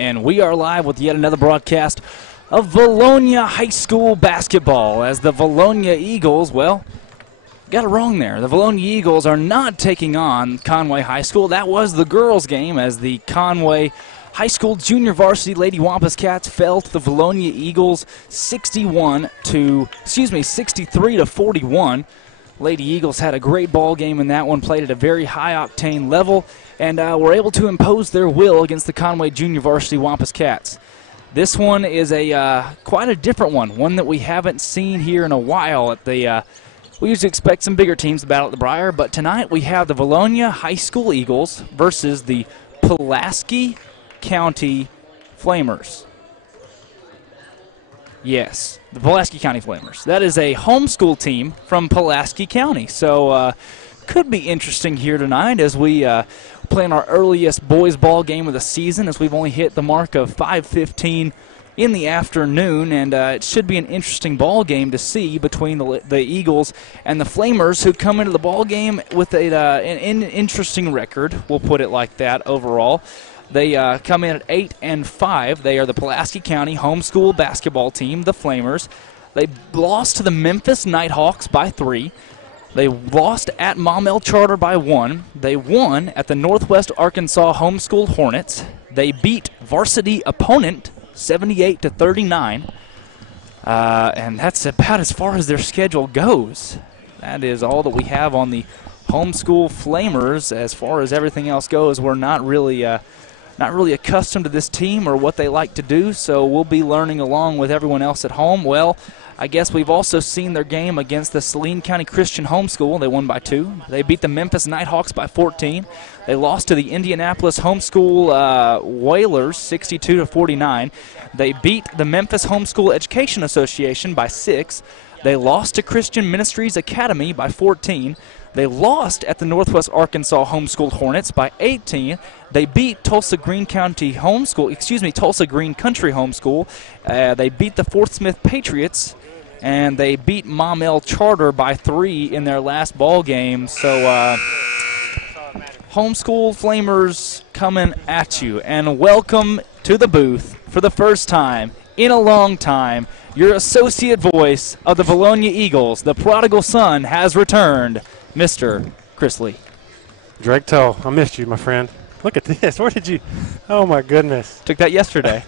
and we are live with yet another broadcast of Vilonia High School basketball as the Vilonia Eagles, well, got it wrong there. The Vilonia Eagles are not taking on Conway High School. That was the girls' game as the Conway High School junior varsity Lady Wampus Cats fell to the Vilonia Eagles 63 to 41. Lady Eagles had a great ball game in that one, played at a very high-octane level, and were able to impose their will against the Conway Junior Varsity Wampus Cats. This one is a quite a different one that we haven't seen here in a while. We usually expect some bigger teams to battle at the Brier, but tonight we have the Vilonia High School Eagles versus the Pulaski County Flamers. Yes, the Pulaski County Flamers. That is a homeschool team from Pulaski County. So could be interesting here tonight as we play in our earliest boys ball game of the season, as we've only hit the mark of 5:15 in the afternoon, and it should be an interesting ball game to see between the Eagles and the Flamers, who come into the ball game with an interesting record. We'll put it like that overall. They come in at 8-5. They are the Pulaski County homeschool basketball team, the Flamers. They lost to the Memphis Nighthawks by 3. They lost at Maumelle Charter by 1. They won at the Northwest Arkansas homeschool Hornets. They beat varsity opponent 78 to 39. And that's about as far as their schedule goes. That is all that we have on the homeschool Flamers. As far as everything else goes, we're not really accustomed to this team or what they like to do, so we'll be learning along with everyone else at home. Well, I guess we've also seen their game against the Saline County Christian Homeschool. They won by 2. They beat the Memphis Nighthawks by 14. They lost to the Indianapolis Homeschool Whalers 62 to 49. They beat the Memphis Homeschool Education Association by 6. They lost to Christian Ministries Academy by 14. They lost at the Northwest Arkansas Homeschooled Hornets by 18. They beat Tulsa Green Country Homeschool. They beat the Fort Smith Patriots, and they beat Maumelle Charter by 3 in their last ball game. So homeschool Flamers coming at you, and welcome to the booth for the first time in a long time. Your associate voice of the Vilonia Eagles, the prodigal son, has returned, Mr. Chris Lee. Drake Toll, I missed you, my friend. Look at this. Where did you? Oh, my goodness. Took that yesterday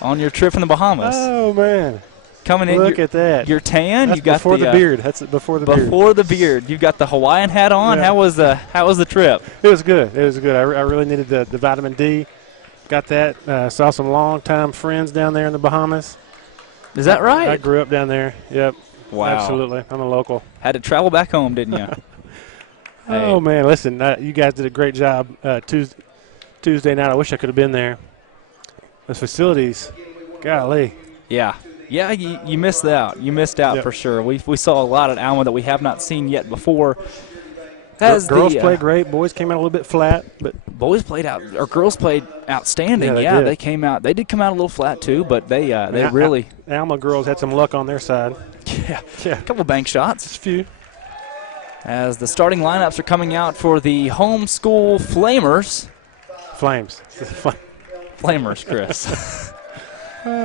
on your trip in the Bahamas. Oh, man. Coming in. Look at that. You're tan. That's you got before the beard. That's before the beard. Before the beard. You've got the Hawaiian hat on. Yeah. How was the trip? It was good. It was good. I really needed the vitamin D. Got that. Saw some longtime friends down there in the Bahamas. Is that right? I grew up down there. Yep. Wow. Absolutely. I'm a local. Had to travel back home, didn't you? Oh, man. Listen, you guys did a great job Tuesday night. I wish I could have been there. Those facilities, golly. Yeah. Yeah, you missed out. You missed out for sure. We saw a lot at Alma that we have not seen yet before. Girls played great. Boys came out a little bit flat, but girls played outstanding. Yeah, they came out. They did come out a little flat too, but they really. Alma girls had some luck on their side. Yeah. A couple bank shots. Just a few. As the starting lineups are coming out for the homeschool Flamers. Flamers, Chris.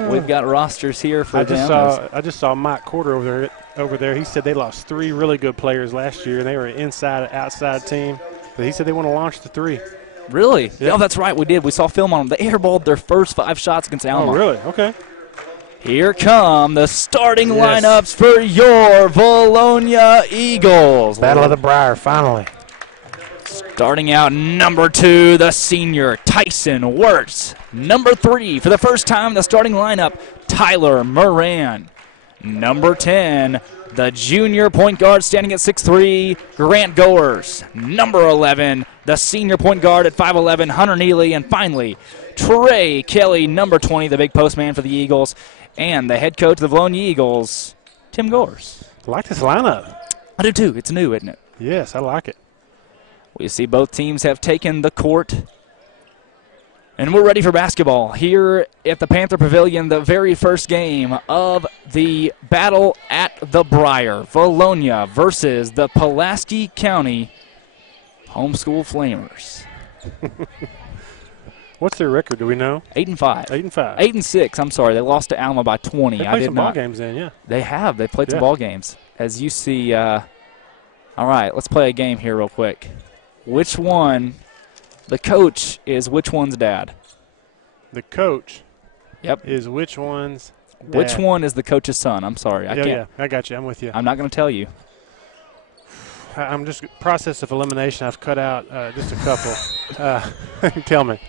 We've got rosters here for them. I just saw Mike Corder over there. He said they lost 3 really good players last year, and they were an inside-outside team. But he said they want to launch the 3. Really? Yeah. Oh, that's right. We did. We saw film on them. They airballed their first 5 shots against Alma. Oh, really? Okay. Here come the starting lineups for your Vilonia Eagles. Battle of the Brier, finally. Starting out, number 2, the senior, Tyson Wirtz. Number 3, for the first time in the starting lineup, Tyler Moran. Number 10, the junior point guard standing at 6'3", Grant Goers. Number 11, the senior point guard at 5'11", Hunter Neely. And finally, Trey Kelly, number 20, the big postman for the Eagles. And the head coach of the Vilonia Eagles, Tim Goers. I like this lineup. I do too. It's new, isn't it? Yes, I like it. We see both teams have taken the court. And we're ready for basketball here at the Panther Pavilion, the very first game of the battle at the Brier. Vilonia versus the Pulaski County Homeschool Flamers. What's their record? Do we know? 8-5. 8-5. 8-6. I'm sorry. They lost to Alma by 20. They played some ball games then, yeah. They have. They played some ball games. As you see, all right, let's play a game here real quick. Which one, the coach is which one's dad? The coach Yep. is which one's dad? Which one is the coach's son? I'm sorry. Yeah, I got you. I'm with you. I'm not going to tell you. I'm just process of elimination. I've cut out just a couple. Tell me.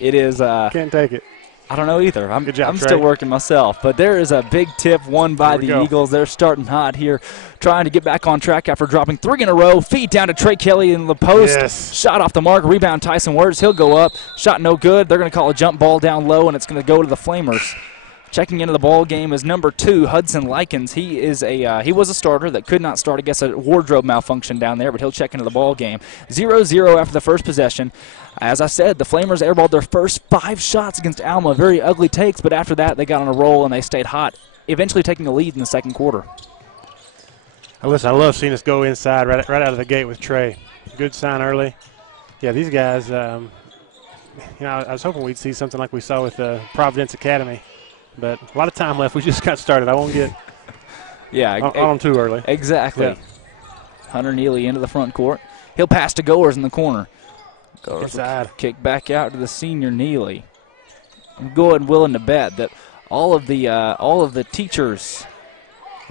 It is. Can't take it. I don't know either. Good job, I'm Trey. still working myself. But there is a big tip won by the Eagles. They're starting hot here, trying to get back on track after dropping 3 in a row. Feed down to Trey Kelly in the post. Yes. Shot off the mark. Rebound Tyson Wirtz. He'll go up. Shot no good. They're going to call a jump ball down low, and it's going to go to the Flamers. Checking into the ball game is number 2, Hudson Likens. He is he was a starter that could not start. I guess a wardrobe malfunction down there, but he'll check into the ball game. 0-0 after the first possession. As I said, the Flamers airballed their first 5 shots against Alma. Very ugly takes, but after that they got on a roll and they stayed hot, eventually taking a lead in the second quarter. Listen, I love seeing us go inside right out of the gate with Trey. Good sign early. Yeah, these guys, I was hoping we'd see something like we saw with Providence Academy. But a lot of time left. We just got started. I won't get on them too early. Exactly. Yeah. Hunter Neely into the front court. He'll pass to Goers in the corner. Goers inside. Kick back out to the senior Neely. I'm going willing to bet that all of the teachers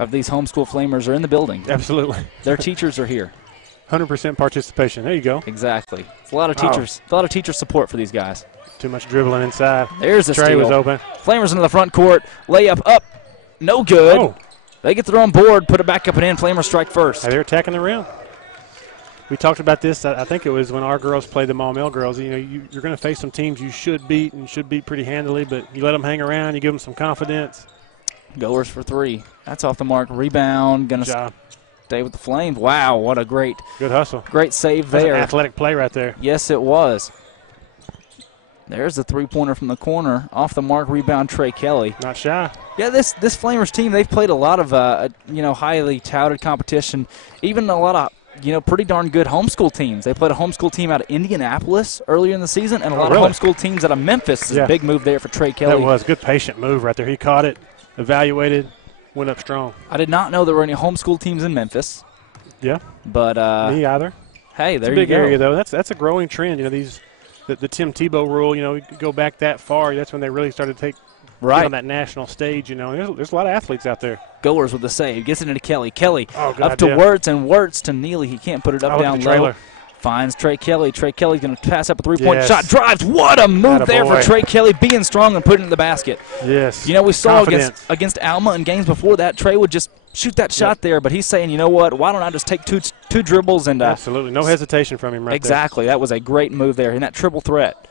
of these homeschool Flamers are in the building. Absolutely. Their teachers are here. 100% participation. There you go. Exactly. It's a lot of teachers. A lot of teacher support for these guys. Too much dribbling inside. There's the Trey steal. was open. Flamers into the front court. Layup up. No good. Oh. They get their own board, put it back up and in. Flamers strike first. They're attacking the rim. We talked about this. I think it was when our girls played the Maumelle girls. You know, you're going to face some teams you should beat and should beat pretty handily, but you let them hang around. You give them some confidence. Goers for 3. That's off the mark. Rebound. Going to stay with the Flames. Wow, what a good hustle. Great save there. That's an athletic play right there. Yes, it was. There's the 3-pointer from the corner. Off the mark, rebound, Trey Kelly. Not shy. Yeah, this Flamers team, they've played a lot of, highly touted competition. Even a lot of, pretty darn good homeschool teams. They played a homeschool team out of Indianapolis earlier in the season and a lot of homeschool teams out of Memphis. This is a big move there for Trey Kelly. That was a good patient move right there. He caught it, evaluated, went up strong. I did not know there were any homeschool teams in Memphis. Yeah. But me either. Hey, there you go. It's a big area, though. That's a growing trend. These – the Tim Tebow rule, you go back that far, that's when they really started to get on that national stage, There's a lot of athletes out there. Goers with the save. Gets it into Kelly. Kelly up to Wirtz, and Wirtz to Neely. He can't put it up down low. Finds Trey Kelly. Trey Kelly's going to pass up a 3-point shot. Drives. What a move there for Trey Kelly, being strong and putting it in the basket. Yes. We saw against Alma in games before that, Trey would just shoot that shot there, but he's saying, you know what, why don't I just take two dribbles and absolutely. No hesitation from him right exactly. That was a great move there, and that triple threat.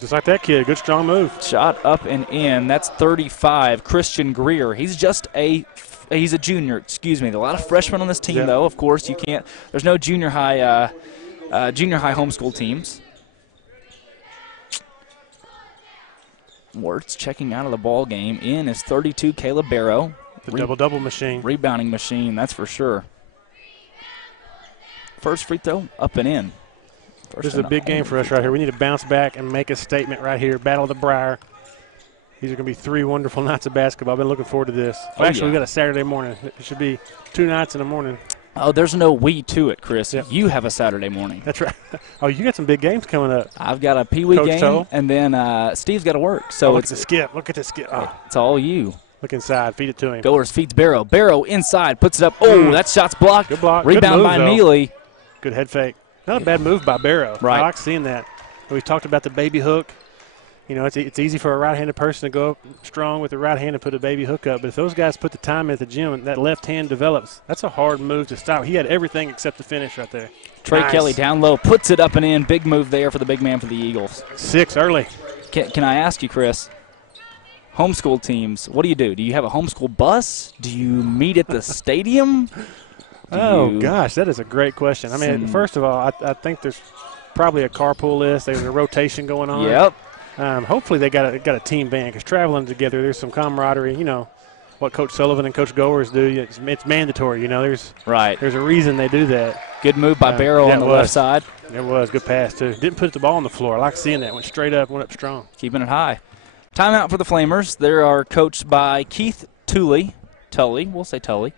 Just like that kid. Good, strong move. Shot up and in. That's 35. Christian Brier. He's a junior, excuse me. A lot of freshmen on this team, though. Of course, you can't. There's no junior high homeschool teams. Wirtz checking out of the ball game. In is 32, Caleb Barrow. The double-double machine. Rebounding machine, that's for sure. First free throw, up and in. This is a big game for us right here. We need to bounce back and make a statement right here. Battle of the Brier. These are going to be 3 wonderful nights of basketball. I've been looking forward to this. Actually, we got a Saturday morning. It should be 2 nights in the morning. Oh, there's no we to it, Chris. Yep. You have a Saturday morning. That's right. Oh, you got some big games coming up. I've got a Pee Wee game, and then Steve's got to work. So look at the skip. Look at the skip. Oh. It's all you. Look inside. Feed it to him. Goers feeds Barrow. Barrow inside. Puts it up. Oh, that shot's blocked. Good block. Rebound by Neely. Good head fake. Not a bad move by Barrow. Right. I like seeing that. We talked about the baby hook. It's easy for a right-handed person to go up strong with the right hand and put a baby hook up. But if those guys put the time at the gym and that left hand develops, that's a hard move to stop. He had everything except the finish right there. Trey Kelly down low. Puts it up and in. Big move there for the big man for the Eagles. 6 early. Can I ask you, Chris? Homeschool teams, what do? Do you have a homeschool bus? Do you meet at the stadium? Gosh, that is a great question. I mean, first of all, I think there's probably a carpool list. There's a rotation going on. Yep. Hopefully they got a team band because traveling together, there's some camaraderie. What Coach Sullivan and Coach Goers do, it's mandatory. There's a reason they do that. Good move by Barrow on the left side. It was. Good pass, too. Didn't put the ball on the floor. I like seeing that. Went straight up, went up strong. Keeping it high. Timeout for the Flamers. They are coached by Keith Tully. We'll say Tully.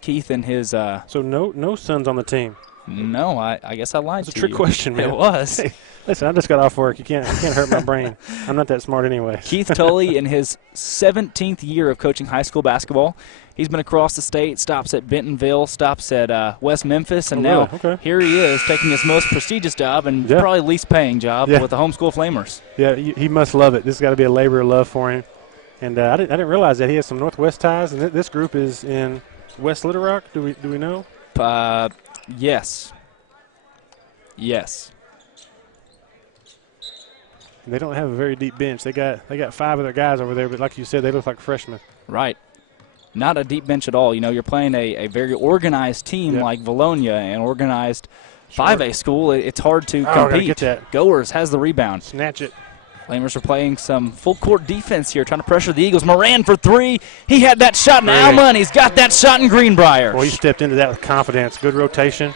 Keith and his so no sons on the team. No, I guess I lied to you. It's a trick question, man. It was. Hey, listen, I just got off work. You can't hurt my brain. I'm not that smart anyway. Keith Tully in his 17th year of coaching high school basketball. He's been across the state, stops at Bentonville, stops at West Memphis, and now here he is taking his most prestigious job and probably least paying job with the homeschool Flamers. Yeah, he must love it. This has got to be a labor of love for him. And I didn't realize that he has some Northwest ties, and this group is in West Little Rock. Do we know? Yes. And they don't have a very deep bench. They got 5 other guys over there, but like you said, they look like freshmen. Right. Not a deep bench at all. You know, you're playing a very organized team like Vilonia, an organized 5A school. It's hard to compete. Get that. Goers has the rebound. Snatch it. Flamers are playing some full-court defense here, trying to pressure the Eagles. Moran for 3. He had that shot in Alma, and he's got that shot in Greenbrier. Well, he stepped into that with confidence. Good rotation.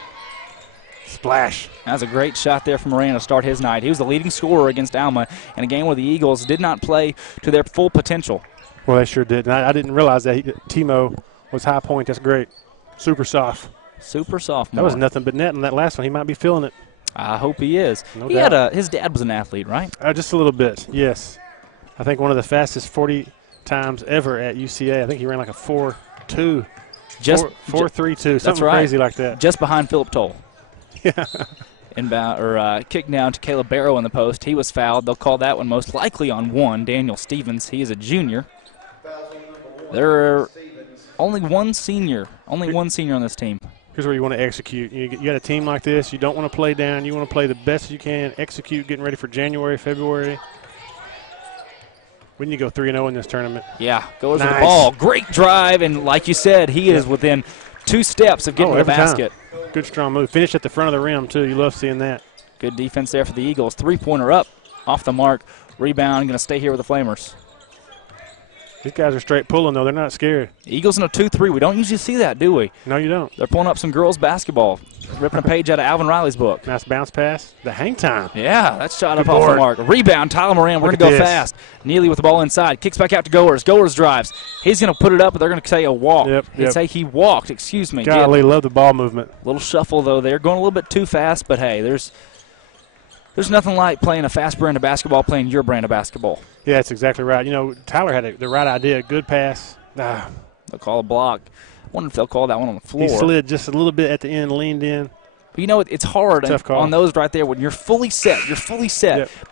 Splash. That's a great shot there from Moran to start his night. He was the leading scorer against Alma in a game where the Eagles did not play to their full potential. Well, they sure did. And I didn't realize that Timo was high point. That's great. Super soft. Super sophomore. That was nothing but net in that last one. He might be feeling it. I hope he is. No doubt. His dad was an athlete, right? Just a little bit, yes. I think one of the fastest 40 times ever at UCA. I think he ran like a 4.2. 4.32, something crazy like that. Just behind Philip Toll. Yeah. Kick down to Caleb Barrow in the post. He was fouled. They'll call that one most likely on 1. Daniel Stevens, he is a junior. There are only one senior on this team. Here's where you want to execute. You got a team like this. You don't want to play down. You want to play the best you can, execute, getting ready for January, February. We need to go 3-0 in this tournament. Yeah, goes with the ball. Great drive, and like you said, he is within 2 steps of getting to the basket. Good strong move. Finish at the front of the rim, too. You love seeing that. Good defense there for the Eagles. 3-pointer up, off the mark. Rebound, going to stay here with the Flamers. These guys are straight pulling, though. They're not scared. Eagles in a 2-3. We don't usually see that, do we? No, you don't. They're pulling up some girls' basketball. Ripping a page out of Alvin Riley's book. Nice bounce pass. The hang time. Yeah, that's shot up off the mark. Rebound, Tyler Moran. We're going to go fast. Neely with the ball inside. Kicks back out to Goers. Goers drives. He's going to put it up, but they're going to say a walk. Yep. Say he walked. Excuse me. Golly, love the ball movement. Little shuffle, though. They're going a little bit too fast, but, hey, there's nothing like playing a fast brand of basketball, playing your brand of basketball. Yeah, that's exactly right. You know, Tyler had the right idea. Good pass. They'll call a block. I wonder if they'll call that one on the floor. He slid just a little bit at the end, leaned in. But you know, it's hard on those right there when you're fully set.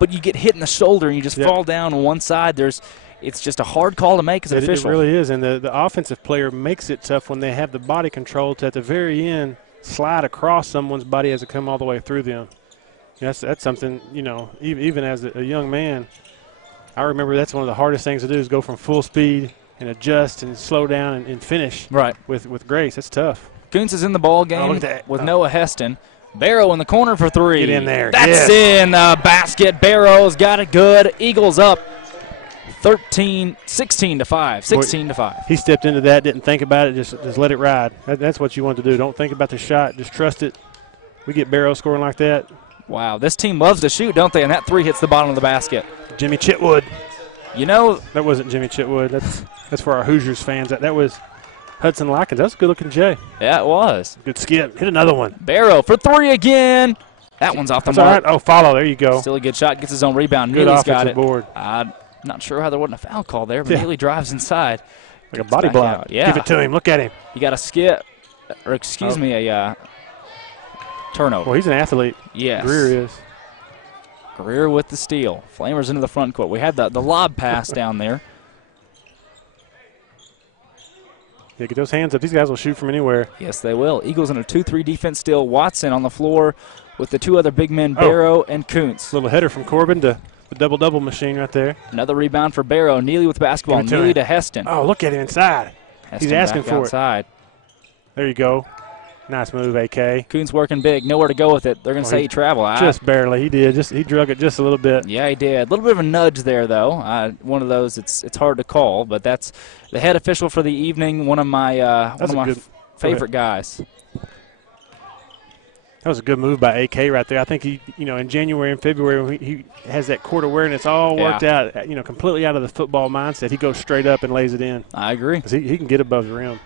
But you get hit in the shoulder and you just fall down on one side. It's just a hard call to make as an official. It really is, and the offensive player makes it tough when they have the body control to, at the very end, slide across someone's body as it come all the way through them. That's something, you know, even as a young man, I remember that's one of the hardest things to do is go from full speed and adjust and slow down and finish with grace. That's tough. Kuntz is in the ball game with Noah Heston. Barrow in the corner for 3. Get in there. That's in the basket. Barrow's got it good. Eagles up 16 to 5. He stepped into that, didn't think about it, just let it ride. That's what you want to do. Don't think about the shot. Just trust it. We get Barrow scoring like that. Wow, this team loves to shoot, don't they? And that 3 hits the bottom of the basket. Jimmy Chitwood. You know, that wasn't Jimmy Chitwood. That's for our Hoosiers fans. That was Hudson Likens. That was a good-looking J. Yeah, it was. Good skip. Hit another one. Barrow for 3 again. That one's off the mark. All right. Oh, follow. There you go. Still a good shot. Gets his own rebound. Good Neely's got it. Board. I'm not sure how there wasn't a foul call there, but Neely drives inside. Like a body block. Yeah. Give it to him. Look at him. You got a skip, or excuse me, a turnover. Well, he's an athlete. Yes. Brier is. Brier with the steal. Flamers into the front court. We had the lob pass down there. Yeah, get those hands up. These guys will shoot from anywhere. Yes, they will. Eagles in a 2-3 defense still. Watson on the floor with the 2 other big men, Barrow and Kuntz. Little header from Corbin to the double-double machine right there. Another rebound for Barrow. Neely with the basketball. Neely to Heston. Oh, look at him inside. Heston he's asking for outside. There you go. Nice move, AK. Kuntz working big. Nowhere to go with it. They're going to say he traveled. Just barely. He did. He drug it just a little bit. Yeah, he did. A little bit of a nudge there, though. One of those it's hard to call, but that's the head official for the evening, one of my favorite guys. That was a good move by AK right there. I think he, in January and February when he has that court awareness all worked out, completely out of the football mindset. He goes straight up and lays it in. I agree. He can get above the rim.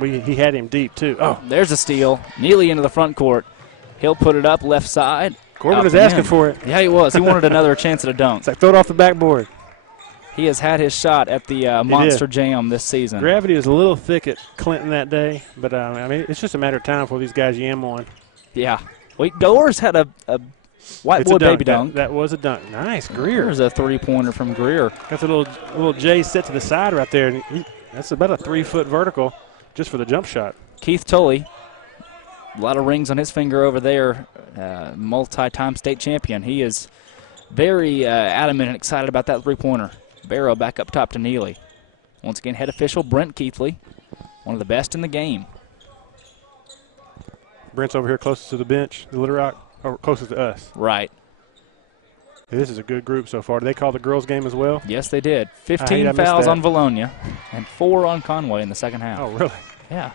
He had him deep, too. Oh, there's a steal. Neely into the front court. He'll put it up left side. Corbin was asking for it. Yeah, he was. He wanted another chance at a dunk. It's like throw it off the backboard. He has had his shot at the Monster Jam this season. Gravity was a little thick at Clinton that day, but, it's just a matter of time for these guys yam on. Yeah. Wait, Goers had a white boy baby dunk. That was a dunk. Nice, Brier. There's a three-pointer from Brier. Got the little J set to the side right there. And that's about a 3-foot vertical just for the jump shot. Keith Tully, a lot of rings on his finger over there, multi-time state champion. He is very adamant and excited about that three-pointer. Barrow back up top to Neely. Once again, head official Brent Keithley, one of the best in the game. Brent's over here closest to the bench, the Little Rock, or closest to us. Right. This is a good group so far. Did they call the girls' game as well? Yes, they did. 15 fouls on Vilonia and 4 on Conway in the second half. Oh, really? Yeah.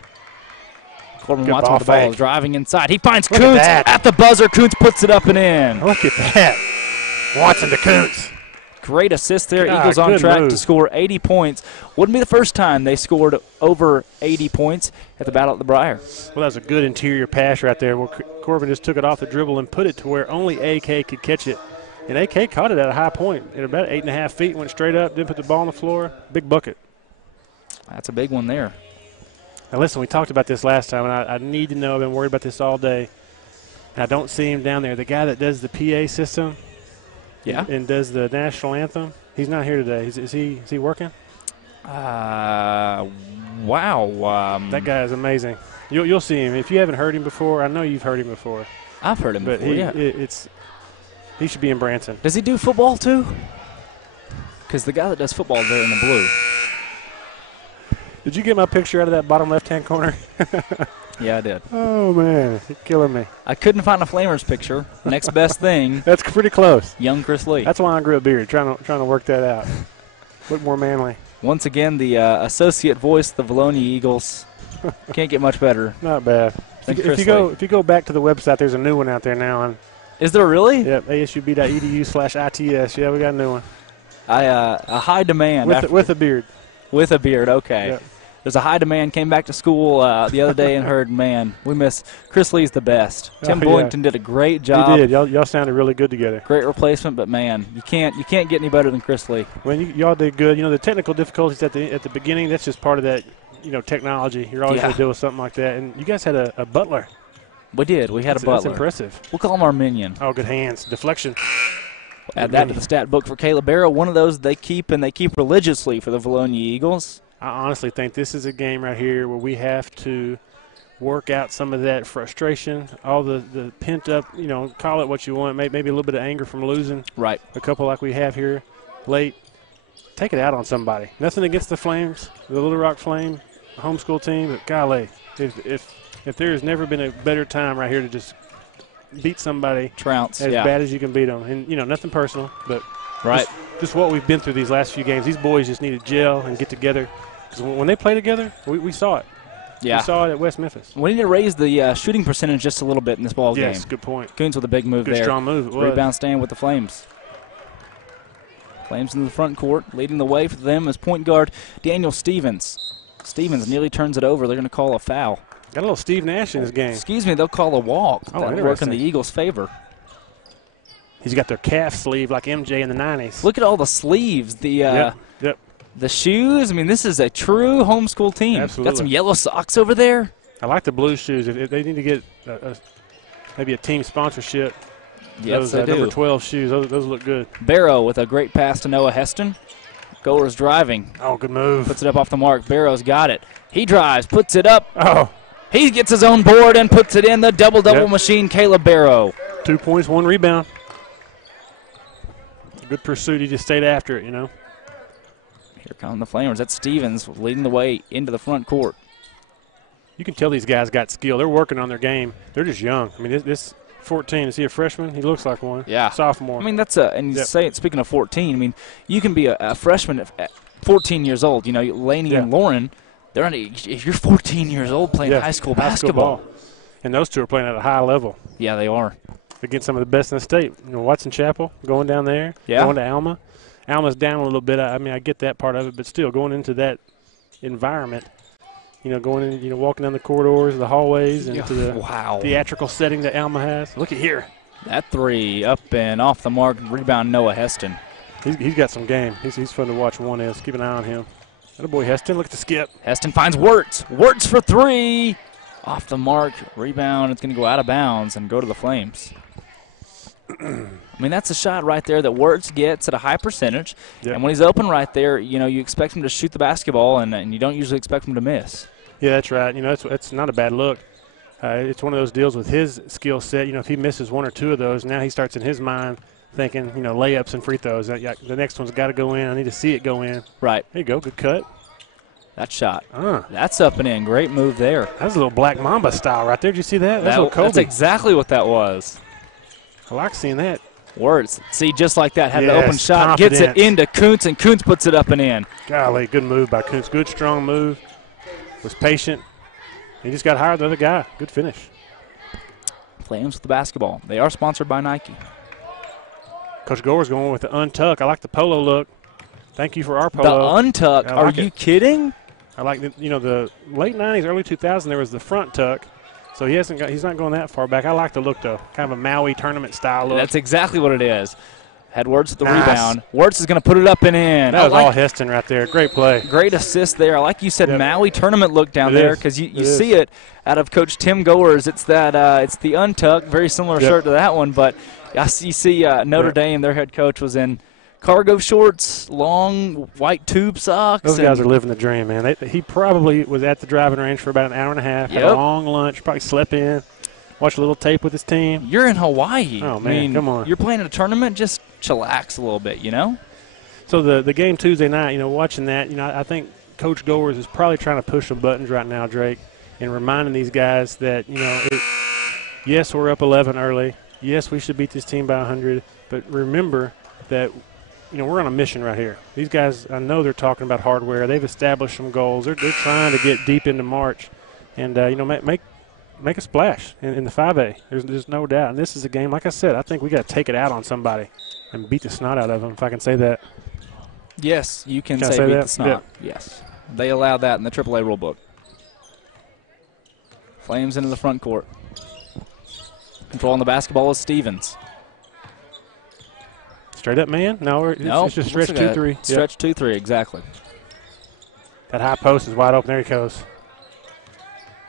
Corbin Good Watson with the ball, driving inside. He finds Look Kuntz at the buzzer. Kuntz puts it up and in. Look at that. Watson to Kuntz. Great assist there. Eagles on track to score 80 points. Wouldn't be the first time they scored over 80 points at the Battle at the Brier. Well, that was a good interior pass right there. Well, Corbin just took it off the dribble and put it to where only AK could catch it. And AK caught it at a high point at about 8.5 feet, went straight up, didn't put the ball on the floor. Big bucket. That's a big one there. Now, listen, we talked about this last time, and I need to know. I've been worried about this all day. And I don't see him down there. The guy that does the PA system and does the national anthem, he's not here today. Is he working? Wow. That guy is amazing. You'll see him. If you haven't heard him before, I know you've heard him before. I've heard him before, He should be in Branson. Does he do football too? Because the guy that does football is there in the blue. Did you get my picture out of that bottom left-hand corner? Yeah, I did. Oh, man. You're killing me. I couldn't find a Flamers picture. Next best thing. That's pretty close. Young Chris Lee. That's why I grew a beard, trying to work that out. Look more manly. Once again, the associate voice, the Vilonia Eagles. Can't get much better. Not bad. If you go back to the website, there's a new one out there now. Is there really? Yep, asub.edu/its. Yeah, we got a new one. A high demand. With a beard. With a beard, okay. Yep. There's a high demand. Came back to school the other day and heard, man, we miss Chris Lee's the best. Tim Boynton did a great job. He did. Y'all sounded really good together. Great replacement, but man, you can't get any better than Chris Lee. Well, y'all did good. The technical difficulties at the beginning, that's just part of that. Technology. You're always going to deal with something like that. And you guys had a butler. We did. We had a butler. That's impressive. We'll call him our minion. Oh, good hands. Deflection. Add that to the stat book for Caleb Barrow. One of those they keep religiously for the Vilonia Eagles. I honestly think this is a game right here where we have to work out some of that frustration, all the pent up, call it what you want, maybe a little bit of anger from losing. Right. A couple like we have here late. Take it out on somebody. Nothing against the Flames, the Little Rock Flame homeschool team, but golly, if there has never been a better time right here to just beat somebody trounce as bad as you can beat them. And, nothing personal, but right. Just what we've been through these last few games. These boys just need to gel and get together. Because when they play together, we saw it. Yeah. We saw it at West Memphis. We need to raise the shooting percentage just a little bit in this ball game. Yes, good point. Kuntz with a big move there. Good strong move. Rebound stand with the Flames. Flames in the front court. Leading the way for them is point guard Daniel Stevens. Stevens nearly turns it over. They're going to call a foul. Got a little Steve Nash in his game. Excuse me, they'll call a walk. Oh, that'll work in the Eagles' favor. He's got their calf sleeve like MJ in the 90s. Look at all the sleeves. The the shoes. I mean, this is a true homeschool team. Absolutely. Got some yellow socks over there. I like the blue shoes. If they need to get maybe a team sponsorship, yes, they do. Number 12 shoes, those look good. Barrow with a great pass to Noah Heston. Goer's driving. Oh, good move. Puts it up off the mark. Barrow's got it. He drives, puts it up. Oh. He gets his own board and puts it in. The double-double machine, Caleb Barrow. 2 points, 1 rebound. Good pursuit. He just stayed after it, Here come the Flamers. That's Stevens leading the way into the front court. You can tell these guys got skill. They're working on their game. They're just young. I mean, this 14, is he a freshman? He looks like one. Yeah. Sophomore. I mean, speaking of 14, I mean, you can be a freshman at 14 years old. Laney and Lauren, if you're 14 years old playing high school basketball. And those two are playing at a high level. Yeah, they are. Against some of the best in the state. You know, Watson Chapel going down there, going to Alma. Alma's down a little bit. I mean, I get that part of it, but still going into that environment, you know, going in, you know, walking down the corridors, the hallways, into the theatrical setting that Alma has. Look at here. That three up and off the mark. Rebound, Noah Heston. He's got some game. He's fun to watch. One is. Keep an eye on him. That boy Heston. Look at the skip. Heston finds Wirtz. Wirtz for three. Off the mark. Rebound. It's going to go out of bounds and go to the Flames. I mean, that's a shot right there that Wirtz gets at a high percentage. Yep. And when he's open right there, you know, you expect him to shoot the basketball, and you don't usually expect him to miss. Yeah, that's right. You know, it's not a bad look. It's one of those deals with his skill set. You know, if he misses one or two of those, now he starts in his mind thinking, you know, layups and free throws. The next one's got to go in. I need to see it go in. Right. There you go. Good cut. That shot. That's up and in. Great move there. That was a little Black Mamba style right there. Did you see that? That's a little Kobe. That's exactly what that was. I like seeing that. Wirtz, see, just like that, had an open shot, confidence. Gets it into Kuntz, and Kuntz puts it up and in. Golly, good move by Kuntz. Good, strong move. Was patient. He just got higher than the other guy. Good finish. Flames with the basketball. They are sponsored by Nike. Coach Gore's going with the untuck. I like the polo look. Thank you for our polo. The untuck. Are you kidding? I like the late 90s, early 2000s, there was the front tuck. So he's not going that far back. I like the look, though. Kind of a Maui tournament style look. That's exactly what it is. Had Wirtz at the rebound. Wirtz is going to put it up and in. That was all Heston right there. Great play. Great assist there. Like you said, Maui tournament look down there, because you see it out of Coach Tim Goers. It's that it's the untuck, very similar shirt to that one. But you see Notre Dame, their head coach, was in cargo shorts, long white tube socks. Those guys are living the dream, man. He probably was at the driving range for about an hour and a half, had a long lunch, probably slept in, watched a little tape with his team. You're in Hawaii. Oh, man, come on. You're playing a tournament, just chillax a little bit, you know? So the game Tuesday night, you know, watching that, you know, I think Coach Goers is probably trying to push some buttons right now, Drake, and reminding these guys that, you know, yes, we're up 11 early. Yes, we should beat this team by 100, but remember that – you know, we're on a mission right here. These guys, I know they're talking about hardware. They've established some goals. They're trying to get deep into March and, you know, make a splash in the 5A. There's no doubt. And this is a game, like I said, I think we got to take it out on somebody and beat the snot out of them, if I can say that. Yes, you can say beat the snot. Yeah. Yes. They allow that in the AAA rule book. Flames into the front court. Controlling the basketball is Stevens. Straight up man? No, it's just stretch 2-3. Stretch 2-3, exactly. That high post is wide open. There he goes.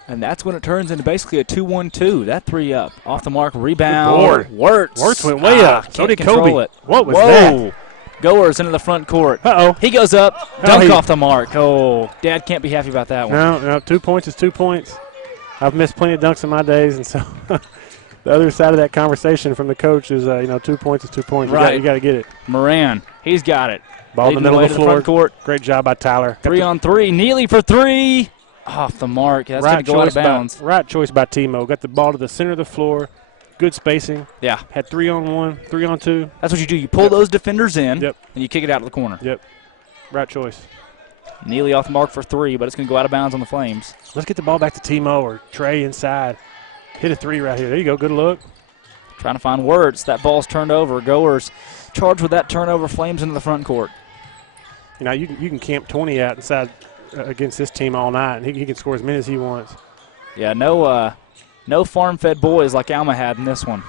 And that's when it turns into basically a 2-1-2. That three up. Off the mark, rebound. Wirtz went way up. So did Kobe. What was that? Goers into the front court. Uh-oh. He goes up. Dunk off the mark. Oh, Dad can't be happy about that one. No, 2 points is 2 points. I've missed plenty of dunks in my days, and so the other side of that conversation from the coach is, 2 points is 2 points. Right. You got to get it. Moran, he's got it. Ball in the middle of the floor. Front court. Great job by Tyler. 3-on-3. Neely for three. Off the mark. That's going to go out of bounds. Right choice by Timo. Got the ball to the center of the floor. Good spacing. Yeah. Had 3-on-1, 3-on-2. That's what you do. You pull those defenders in, and you kick it out of the corner. Yep. Right choice. Neely off the mark for three, but it's going to go out of bounds on the Flames. Let's get the ball back to Timo or Trey inside. Hit a three right here. There you go. Good look. Trying to find Wirtz. That ball's turned over. Goers charged with that turnover. Flames into the front court. You know, you can camp 20 out inside against this team all night, and he can score as many as he wants. Yeah, no farm-fed boys like Alma had in this one.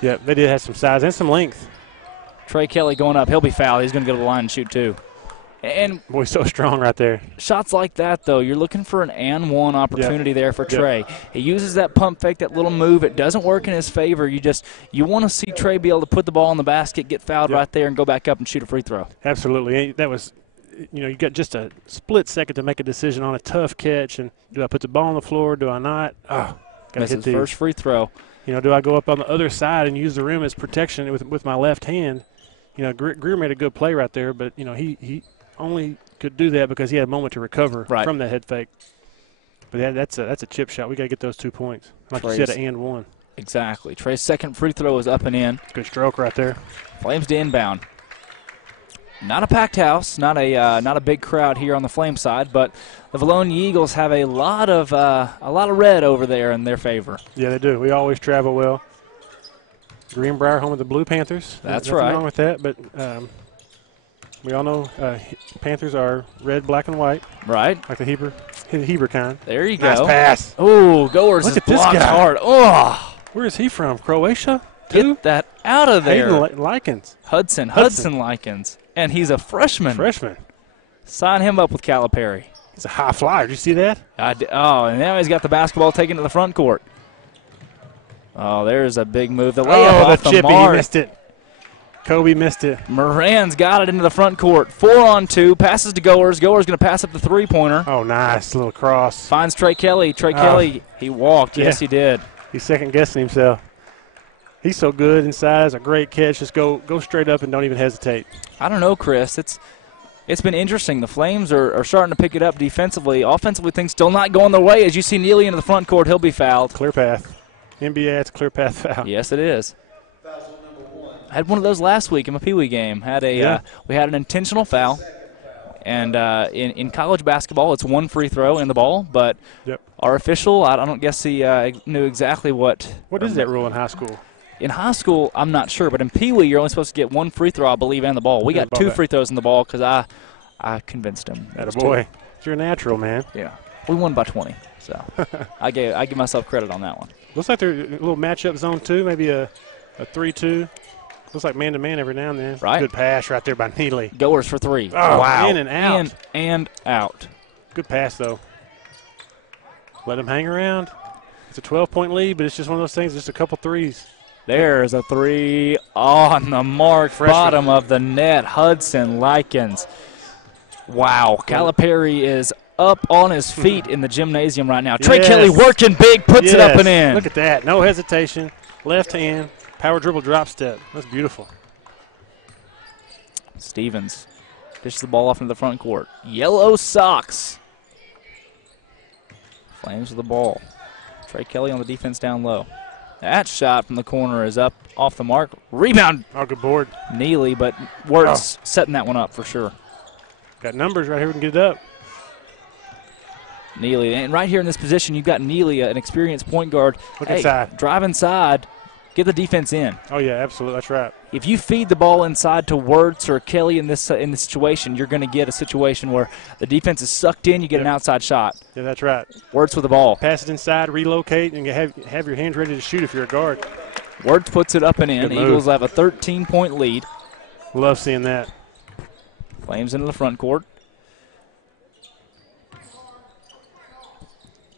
Yeah, they did have some size and some length. Trey Kelly going up. He'll be fouled. He's going to go to the line and shoot too. And boy, so strong right there. Shots like that, though, you're looking for an and one opportunity there for Trey. He uses that pump fake, that little move. It doesn't work in his favor. You want to see Trey be able to put the ball in the basket, get fouled right there, and go back up and shoot a free throw. Absolutely. That was, you got just a split second to make a decision on a tough catch. And do I put the ball on the floor? Do I not? Oh, That's his first free throw. Do I go up on the other side and use the rim as protection with my left hand? Grier made a good play right there, but he only could do that because he had a moment to recover from that head fake. But that's a chip shot. We got to get those 2 points. Like you said, an and one. Exactly. Trey's second free throw is up and in. Good stroke right there. Flames to inbound. Not a packed house, not a big crowd here on the Flame side, but the Vilonia Eagles have a lot of red over there in their favor. Yeah, they do. We always travel well. Greenbrier, home of the Blue Panthers. That's Nothing right. wrong with that, but we all know Panthers are red, black, and white. Right. Like the Heber kind. There you Nice go. pass. Oh, Goers Look is at this blocked guy. hard. Oh, Where is he from? Croatia? get that out of there. Hayden Likens. Hudson Likens. And he's a freshman. Freshman. Sign him up with Calipari. He's a high flyer. Did you see that? And now he's got the basketball taken to the front court. Oh, there's a big move. The layup off the chippy. mark. He missed it. Kobe missed it. Moran's got it into the front court. 4-on-2. Passes to Goers. Goers going to pass up the three-pointer. Oh, nice little cross. Finds Trey Kelly. Kelly, he walked. Yes, he did. He's second-guessing himself. He's so good inside. It's a great catch. Just go straight up and don't even hesitate. I don't know, Chris. It's been interesting. The Flames are starting to pick it up defensively. Offensively, things still not going their way. As you see Neely into the front court, he'll be fouled. Clear path. NBA, it's clear path foul. Yes, it is. I had one of those last week in my Pee Wee game. We had an intentional foul. And in college basketball, it's one free throw in the ball. But our official, I don't guess he knew exactly what. What is that rule in high school? In high school, I'm not sure. But in Pee Wee, you're only supposed to get one free throw, I believe, and the ball. We got two free throws in the ball because I convinced him. Attaboy. You're a natural, man. Yeah. We won by 20. So I give myself credit on that one. Looks like they're a little matchup zone, too. Maybe a 3-2. Looks like man-to-man every now and then. Right. Good pass right there by Neely. Goers for three. Oh, wow. In and out. In and out. Good pass, though. Let him hang around. It's a 12-point lead, but it's just one of those things, just a couple threes. There's a three on the mark, bottom of the net. Hudson Likens. Wow. Calipari is up on his feet in the gymnasium right now. Trey Kelly working big, puts it up and in. Look at that. No hesitation. Left hand. Power dribble drop step. That's beautiful. Stevens dishes the ball off into the front court. Yellow socks. Flames with the ball. Trey Kelly on the defense down low. That shot from the corner is up off the mark. Rebound. Oh, good board. Neely, but Wirtz setting that one up for sure. Got numbers right here. We can get it up. Neely, and right here in this position, you've got Neely, an experienced point guard. Look inside. Drive inside. Get the defense in. Oh, yeah, absolutely. That's right. If you feed the ball inside to Wirtz or Kelly in this situation, you're going to get a situation where the defense is sucked in, you get an outside shot. Yeah, that's right. Wirtz with the ball. Pass it inside, relocate, and have your hands ready to shoot if you're a guard. Wirtz puts it up and in. Good move. Eagles have a 13-point lead. Love seeing that. Flames into the front court.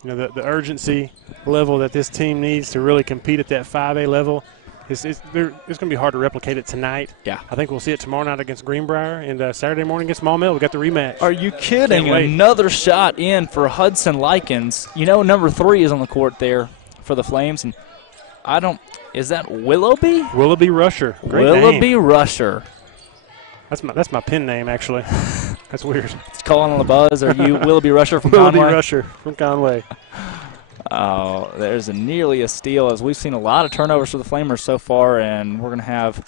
You know, the urgency level that this team needs to really compete at that 5A level, it's going to be hard to replicate it tonight. Yeah. I think we'll see it tomorrow night against Greenbrier, and Saturday morning against Maul Mill. We got the rematch. Are you kidding? Another shot in for Hudson Likens. You know, number 3 is on the court there for the Flames, and is that Willoughby? Willoughby Rusher. Great Willoughby name. Rusher. That's my pen name, actually. That's weird. It's calling on the buzz. Are you Willoughby Rusher from Willoughby Conway? Rusher from Conway. Oh, there's nearly a steal, as we've seen a lot of turnovers for the Flamers so far, and we're going to have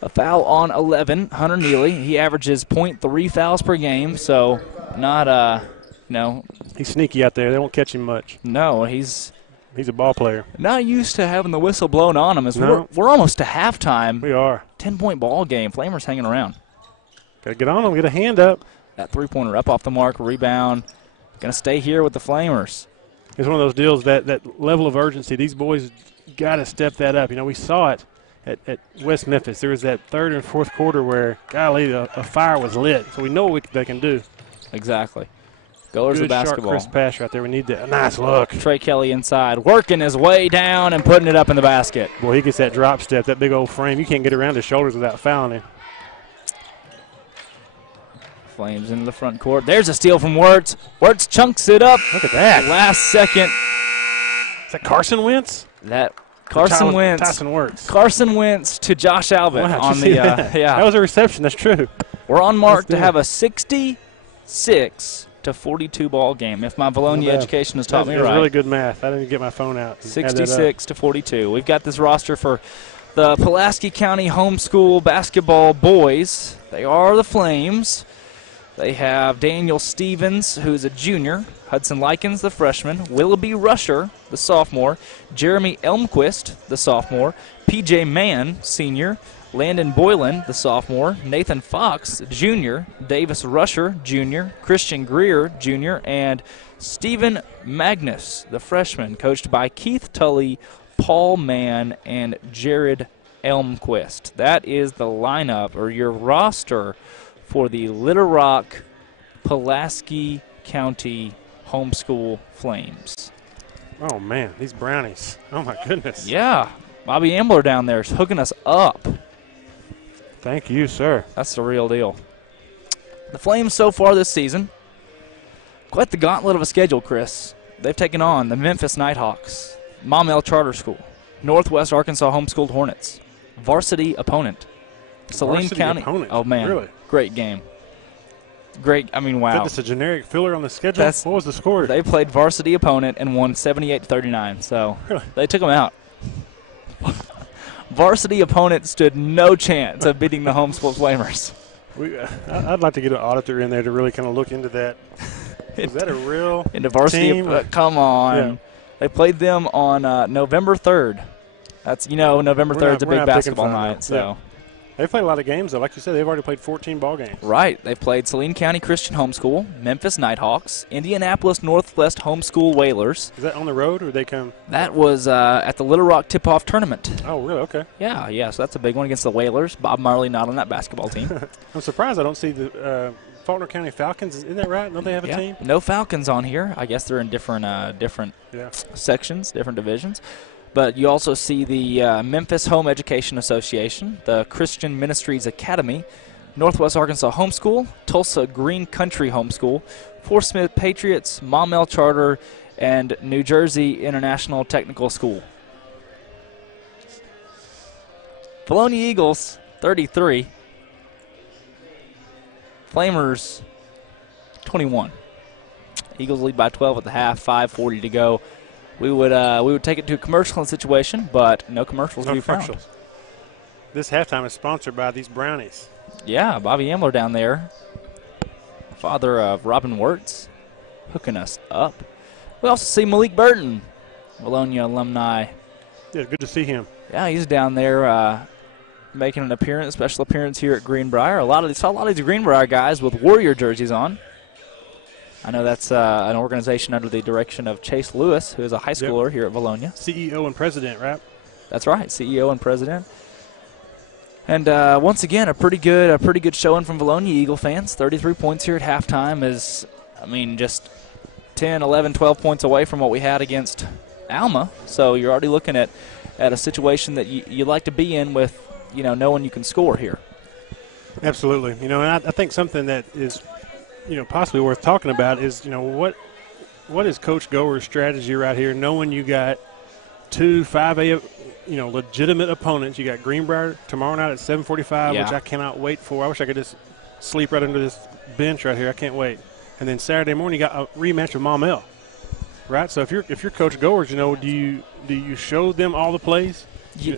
a foul on 11. Hunter Neely, he averages .3 fouls per game, so not He's sneaky out there. They won't catch him much. No, he's a ball player. Not used to having the whistle blown on him. We're almost to halftime. We are. 10-point ball game. Flamers hanging around. Got to get on them. Get a hand up. That three-pointer up off the mark. Rebound. Going to stay here with the Flamers. It's one of those deals that level of urgency. These boys got to step that up. You know, we saw it at West Memphis. There was that third and fourth quarter where, golly, a fire was lit. So we know what they can do. Exactly. Goers of basketball. Good, sharp, crisp pass right there. We need that. Nice look. Trey Kelly inside, working his way down and putting it up in the basket. Boy, he gets that drop step, that big old frame. You can't get around his shoulders without fouling him. Flames into the front court. There's a steal from Wirtz. Wirtz chunks it up. Look at that. Last second. Is that Carson Wentz? Carson Wentz. Tyson Wirtz. Carson Wentz to Josh Albert on the yeah. That was a reception. That's true. We're on mark to have a 66-42 ball game. If my Vilonia education has taught me right. That's really good math. I didn't get my phone out. 66-42. We've got this roster for the Pulaski County Homeschool Basketball Boys. They are the Flames. They have Daniel Stevens, who's a junior, Hudson Likens, the freshman, Willoughby Rusher, the sophomore, Jeremy Elmquist, the sophomore, P.J. Mann, senior, Landon Boylan, the sophomore, Nathan Fox, junior, Davis Rusher, junior, Christian Brier, junior, and Stephen Magnus, the freshman, coached by Keith Tully, Paul Mann, and Jared Elmquist. That is the lineup, or your roster, for the Little Rock, Pulaski County Homeschool Flames. Oh, man, these brownies. Oh, my goodness. Yeah, Bobby Ambler down there is hooking us up. Thank you, sir. That's the real deal. The Flames so far this season, quite the gauntlet of a schedule, Chris. They've taken on the Memphis Nighthawks, Maumelle Charter School, Northwest Arkansas Homeschooled Hornets, varsity opponent, Saline County. Opponent. Oh, man. Really? Great game. Great. I mean, wow. Is that just a generic filler on the schedule? What was the score? They played varsity opponent and won 78-39, so really? They took them out. Varsity opponent stood no chance of beating the homeschool Flamers. I'd like to get an auditor in there to really kind of look into that. Is that a real into varsity team? Come on. Yeah. They played them on November 3rd. That's, November 3rd is a big basketball night. So. Yeah. They've played a lot of games, though. Like you said, they've already played 14 ball games. Right. They played Saline County Christian Homeschool, Memphis Nighthawks, Indianapolis Northwest Homeschool Whalers. Is that on the road, or they come? That was at the Little Rock Tip-Off Tournament. Oh, really? Okay. Yeah, so that's a big one against the Whalers. Bob Marley not on that basketball team. I'm surprised I don't see the Faulkner County Falcons. Isn't that right? Don't they have a team? No Falcons on here. I guess they're in different sections, different divisions. But you also see the Memphis Home Education Association, the Christian Ministries Academy, Northwest Arkansas Homeschool, Tulsa Green Country Homeschool, Fort Smith Patriots, Maumelle Charter, and New Jersey International Technical School. Vilonia Eagles, 33. Flamers, 21. Eagles lead by 12 at the half, 5:40 to go. We would take it to a commercial situation, but no commercials to be found. This halftime is sponsored by these brownies. Yeah, Bobby Ambler down there, father of Robin Wirtz, hooking us up. We also see Malik Burton, Vilonia alumni. Yeah, good to see him. Yeah, he's down there making an special appearance here at Greenbrier. Saw a lot of these Greenbrier guys with Warrior jerseys on. I know that's an organization under the direction of Chase Lewis, who is a high schooler here at Vilonia. CEO and president, right? That's right, CEO and president. And once again, a pretty good showing from Vilonia Eagle fans. 33 points here at halftime is, just 10, 11, 12 points away from what we had against Alma. So you're already looking at a situation that you like to be in with, knowing you can score here. Absolutely. And I think something that is possibly worth talking about is, what is Coach Goer's strategy right here, knowing you got two 5A, legitimate opponents. You got Greenbrier tomorrow night at 7:45, which I cannot wait for. I wish I could just sleep right under this bench right here. I can't wait. And then Saturday morning, you got a rematch with Maumelle, right? So if you're Coach Goers, do you show them all the plays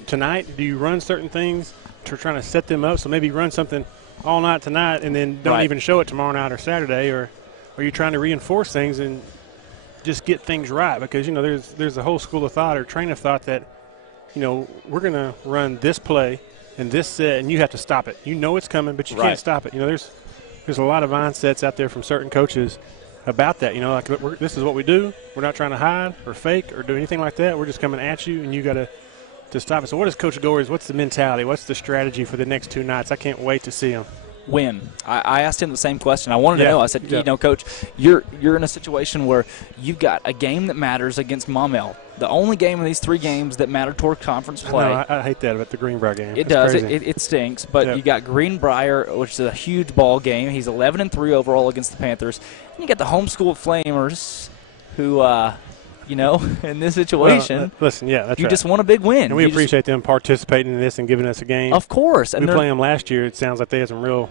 tonight? Do you run certain things to trying to set them up? So maybe run something all night tonight and then don't even show it tomorrow night or Saturday, or are you trying to reinforce things and just get things right? Because there's a whole school of thought or train of thought that we're going to run this play and this set and you have to stop it. It's coming, but you can't stop it. There's a lot of mindsets out there from certain coaches about that. This is what we do. We're not trying to hide or fake or do anything like that. We're just coming at you, and you got to stop it. So what is Coach Goers? What's the mentality? What's the strategy for the next two nights? I can't wait to see him. Win. I asked him the same question. I wanted to know. I said, Coach, you're in a situation where you've got a game that matters against Maumelle. The only game in these three games that matter toward conference play. I hate that about the Greenbrier game. It does. It stinks. But you got Greenbrier, which is a huge ball game. He's 11-3 overall against the Panthers. And you got the homeschooled Flamers, who in this situation, that's you right. just want a big win. And we appreciate them participating in this and giving us a game. Of course. And we played them last year. It sounds like they had some real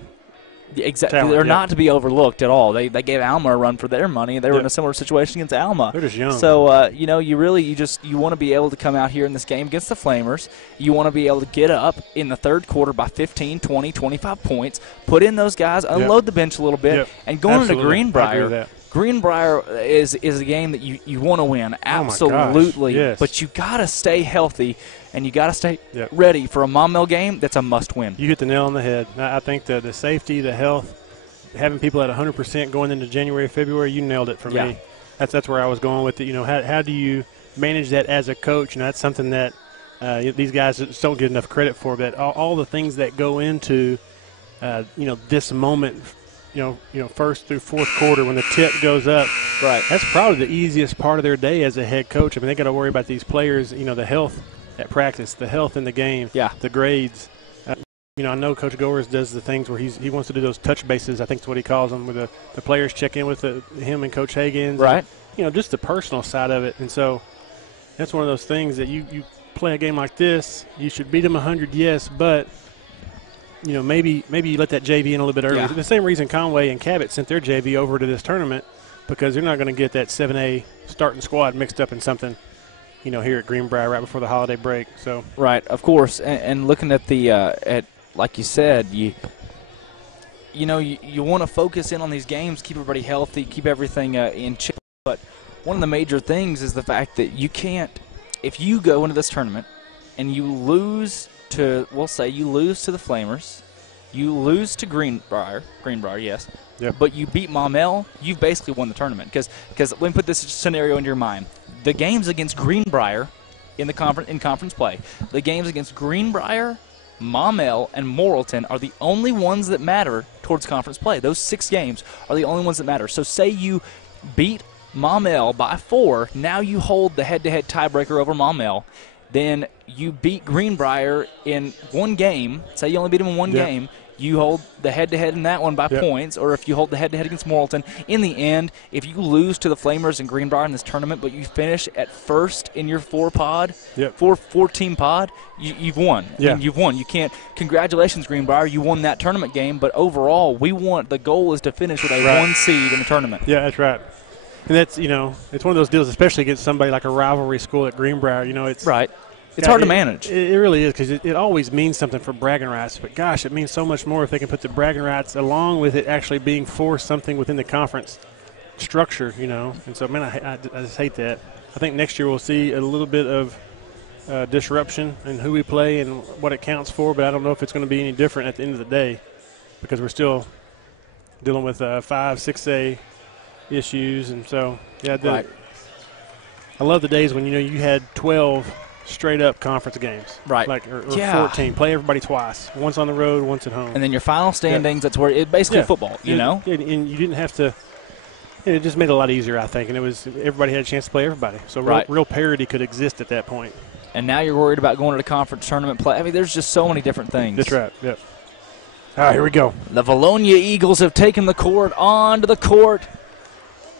Exactly, talent, they're not to be overlooked at all. They gave Alma a run for their money. They were in a similar situation against Alma. They're just young. So you want to be able to come out here in this game against the Flamers. You want to be able to get up in the third quarter by 15, 20, 25 points. Put in those guys, unload the bench a little bit, and going into Greenbrier. Greenbrier is a game that you want to win, absolutely. Yes. But you got to stay healthy, and you got to stay ready for a Maumelle game that's a must-win. You hit the nail on the head. I think the safety, the health, having people at 100% going into January, February, you nailed it for me. That's where I was going with it. How do you manage that as a coach? That's something that these guys don't get enough credit for. But all the things that go into this moment. First through fourth quarter when the tip goes up. Right. That's probably the easiest part of their day as a head coach. I mean, they got to worry about these players, the health at practice, the health in the game, the grades. I know Coach Goers does the things where he wants to do those touch bases, I think is what he calls them, where the players check in with him and Coach Higgins. Right. And, just the personal side of it. And so that's one of those things that you play a game like this, you should beat them 100, yes, but – maybe you let that JV in a little bit early. The same reason Conway and Cabot sent their JV over to this tournament, because they're not going to get that 7A starting squad mixed up in something, here at Greenbrier right before the holiday break. So right, of course. And looking at the like you said, you want to focus in on these games, keep everybody healthy, keep everything in check. But one of the major things is the fact that you can't, if you go into this tournament and you lose to, we'll say you lose to the Flamers, you lose to Greenbrier, yes, but you beat Maumelle, you've basically won the tournament. Because let me put this scenario into your mind. The games against Greenbrier in conference play, the games against Greenbrier, Maumelle, and Morrilton are the only ones that matter towards conference play. Those 6 games are the only ones that matter. So say you beat Maumelle by 4, now you hold the head-to-head tiebreaker over Maumelle. Then you beat Greenbrier in one game. Say you only beat them in one game. You hold the head-to-head in that one by points, or if you hold the head-to-head against Morrilton. In the end, if you lose to the Flamers and Greenbrier in this tournament, but you finish at first in your 4-team pod, you've won. Yeah. I mean, you've won. You can't. Congratulations, Greenbrier. You won that tournament game, but overall, the goal is to finish with a 1 seed in the tournament. Yeah, that's right. And that's, it's one of those deals, especially against somebody like a rivalry school at Greenbrier. It's right. It's hard to manage. It really is, because it always means something for bragging rights. But, gosh, it means so much more if they can put the bragging rights along with it actually being for something within the conference structure, And so, man, I just hate that. I think next year we'll see a little bit of disruption in who we play and what it counts for, but I don't know if it's going to be any different at the end of the day, because we're still dealing with 5, 6A issues. And so, I love the days when, you had 12 straight-up conference games. Right. Or 14. Play everybody twice. Once on the road, once at home. And then your final standings, that's where it basically football, And you didn't have to – it just made it a lot easier, I think. And everybody had a chance to play everybody. So real parity could exist at that point. And now you're worried about going to the conference tournament play. I mean, there's just so many different things. That's right, yep. All right, here we go. The Vilonia Eagles have taken the court onto the court.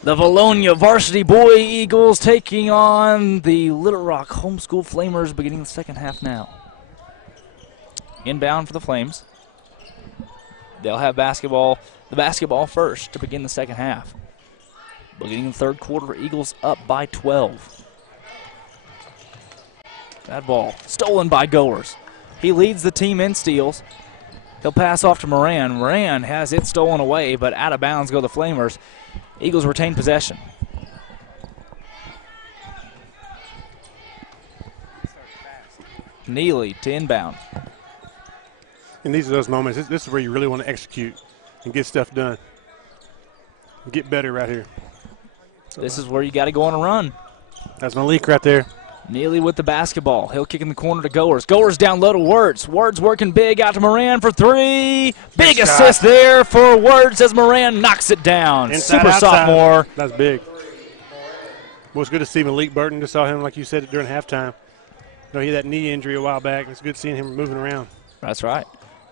The Vilonia Varsity Boy Eagles taking on the Little Rock Homeschool Flamers, beginning the second half now. Inbound for the Flames. They'll have the basketball first to begin the second half. Beginning the third quarter, Eagles up by 12. That ball stolen by Goers. He leads the team in steals. He'll pass off to Moran. Moran has it stolen away, but out of bounds go the Flamers. Eagles retain possession. Neely to inbound. And these are those moments. This is where you really want to execute and get stuff done. Get better right here. This is where you got to go on a run. That's Malik right there. Neely with the basketball. He'll kick in the corner to Goers. Goers down low to Wirtz. Wirtz working big out to Moran for 3. Big assist there for Wirtz as Moran knocks it down. Super sophomore. That's big. Well, it's good to see Malik Burton. Just saw him, like you said, during halftime. He had that knee injury a while back. It's good seeing him moving around. That's right.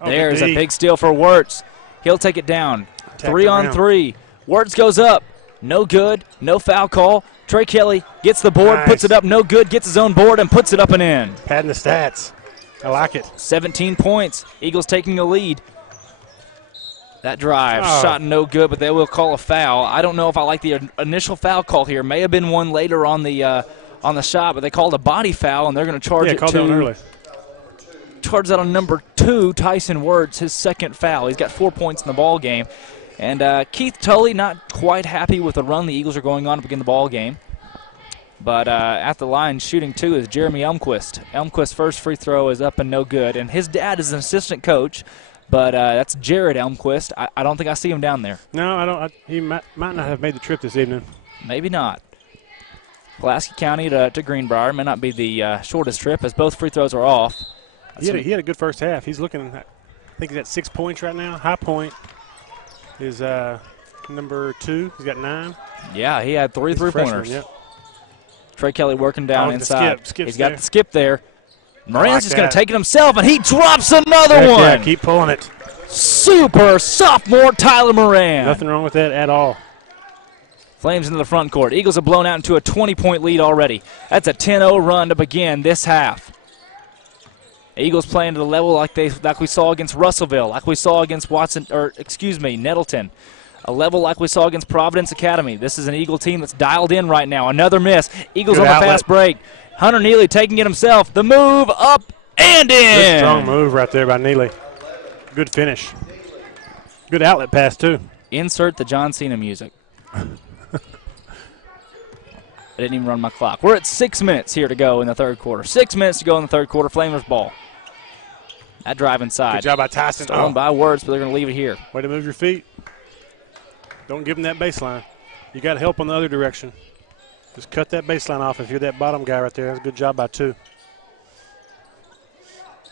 There's a big steal for Wirtz. He'll take it down. 3 on 3. Wirtz goes up. No good. No foul call. Trey Kelly gets the board, puts it up, no good, gets his own board, and puts it up and in. Padding the stats. I like it. 17 points. Eagles taking a lead. That drive, shot no good, but they will call a foul. I don't know if I like the initial foul call here. May have been one later on the shot, but they called a body foul, and they're going to charge it called it on early. Charge that on number 2, Tyson Wertz, his second foul. He's got 4 points in the ball game. And Keith Tully not quite happy with the run the Eagles are going on to begin the ball game. But at the line shooting 2 is Jeremy Elmquist. Elmquist's first free throw is up and no good. And his dad is an assistant coach. But that's Jared Elmquist. I don't think I see him down there. No, I don't. He might not have made the trip this evening. Maybe not. Pulaski County to Greenbrier may not be the shortest trip, as both free throws are off. He had a good first half. He's looking. I think he's at 6 points right now. High point is number 2. He's got 9. Yeah, he had 3 3-pointers. Yep. Trey Kelly working down inside. He's got the skip there. Moran's just going to take it himself, and he drops another one. Yeah, keep pulling it. Super sophomore Tyler Moran. Nothing wrong with that at all. Flames into the front court. Eagles have blown out into a 20-point lead already. That's a 10-0 run to begin this half. Eagles playing to the level like we saw against Russellville, like we saw against Nettleton. A level like we saw against Providence Academy. This is an Eagle team that's dialed in right now. Another miss. Eagles on the fast break. Hunter Neely taking it himself. The move up and in. Good strong move right there by Neely. Good finish. Good outlet pass, too. Insert the John Cena music. I didn't even run my clock. We're at 6 minutes here to go in the third quarter. 6 minutes to go in the third quarter. Flamers ball. That drive inside. Good job by Tyson. Stolen by Wertz, but they're going to leave it here. Way to move your feet. Don't give them that baseline. You got help on the other direction. Just cut that baseline off if you're that bottom guy right there. That's a good job by 2.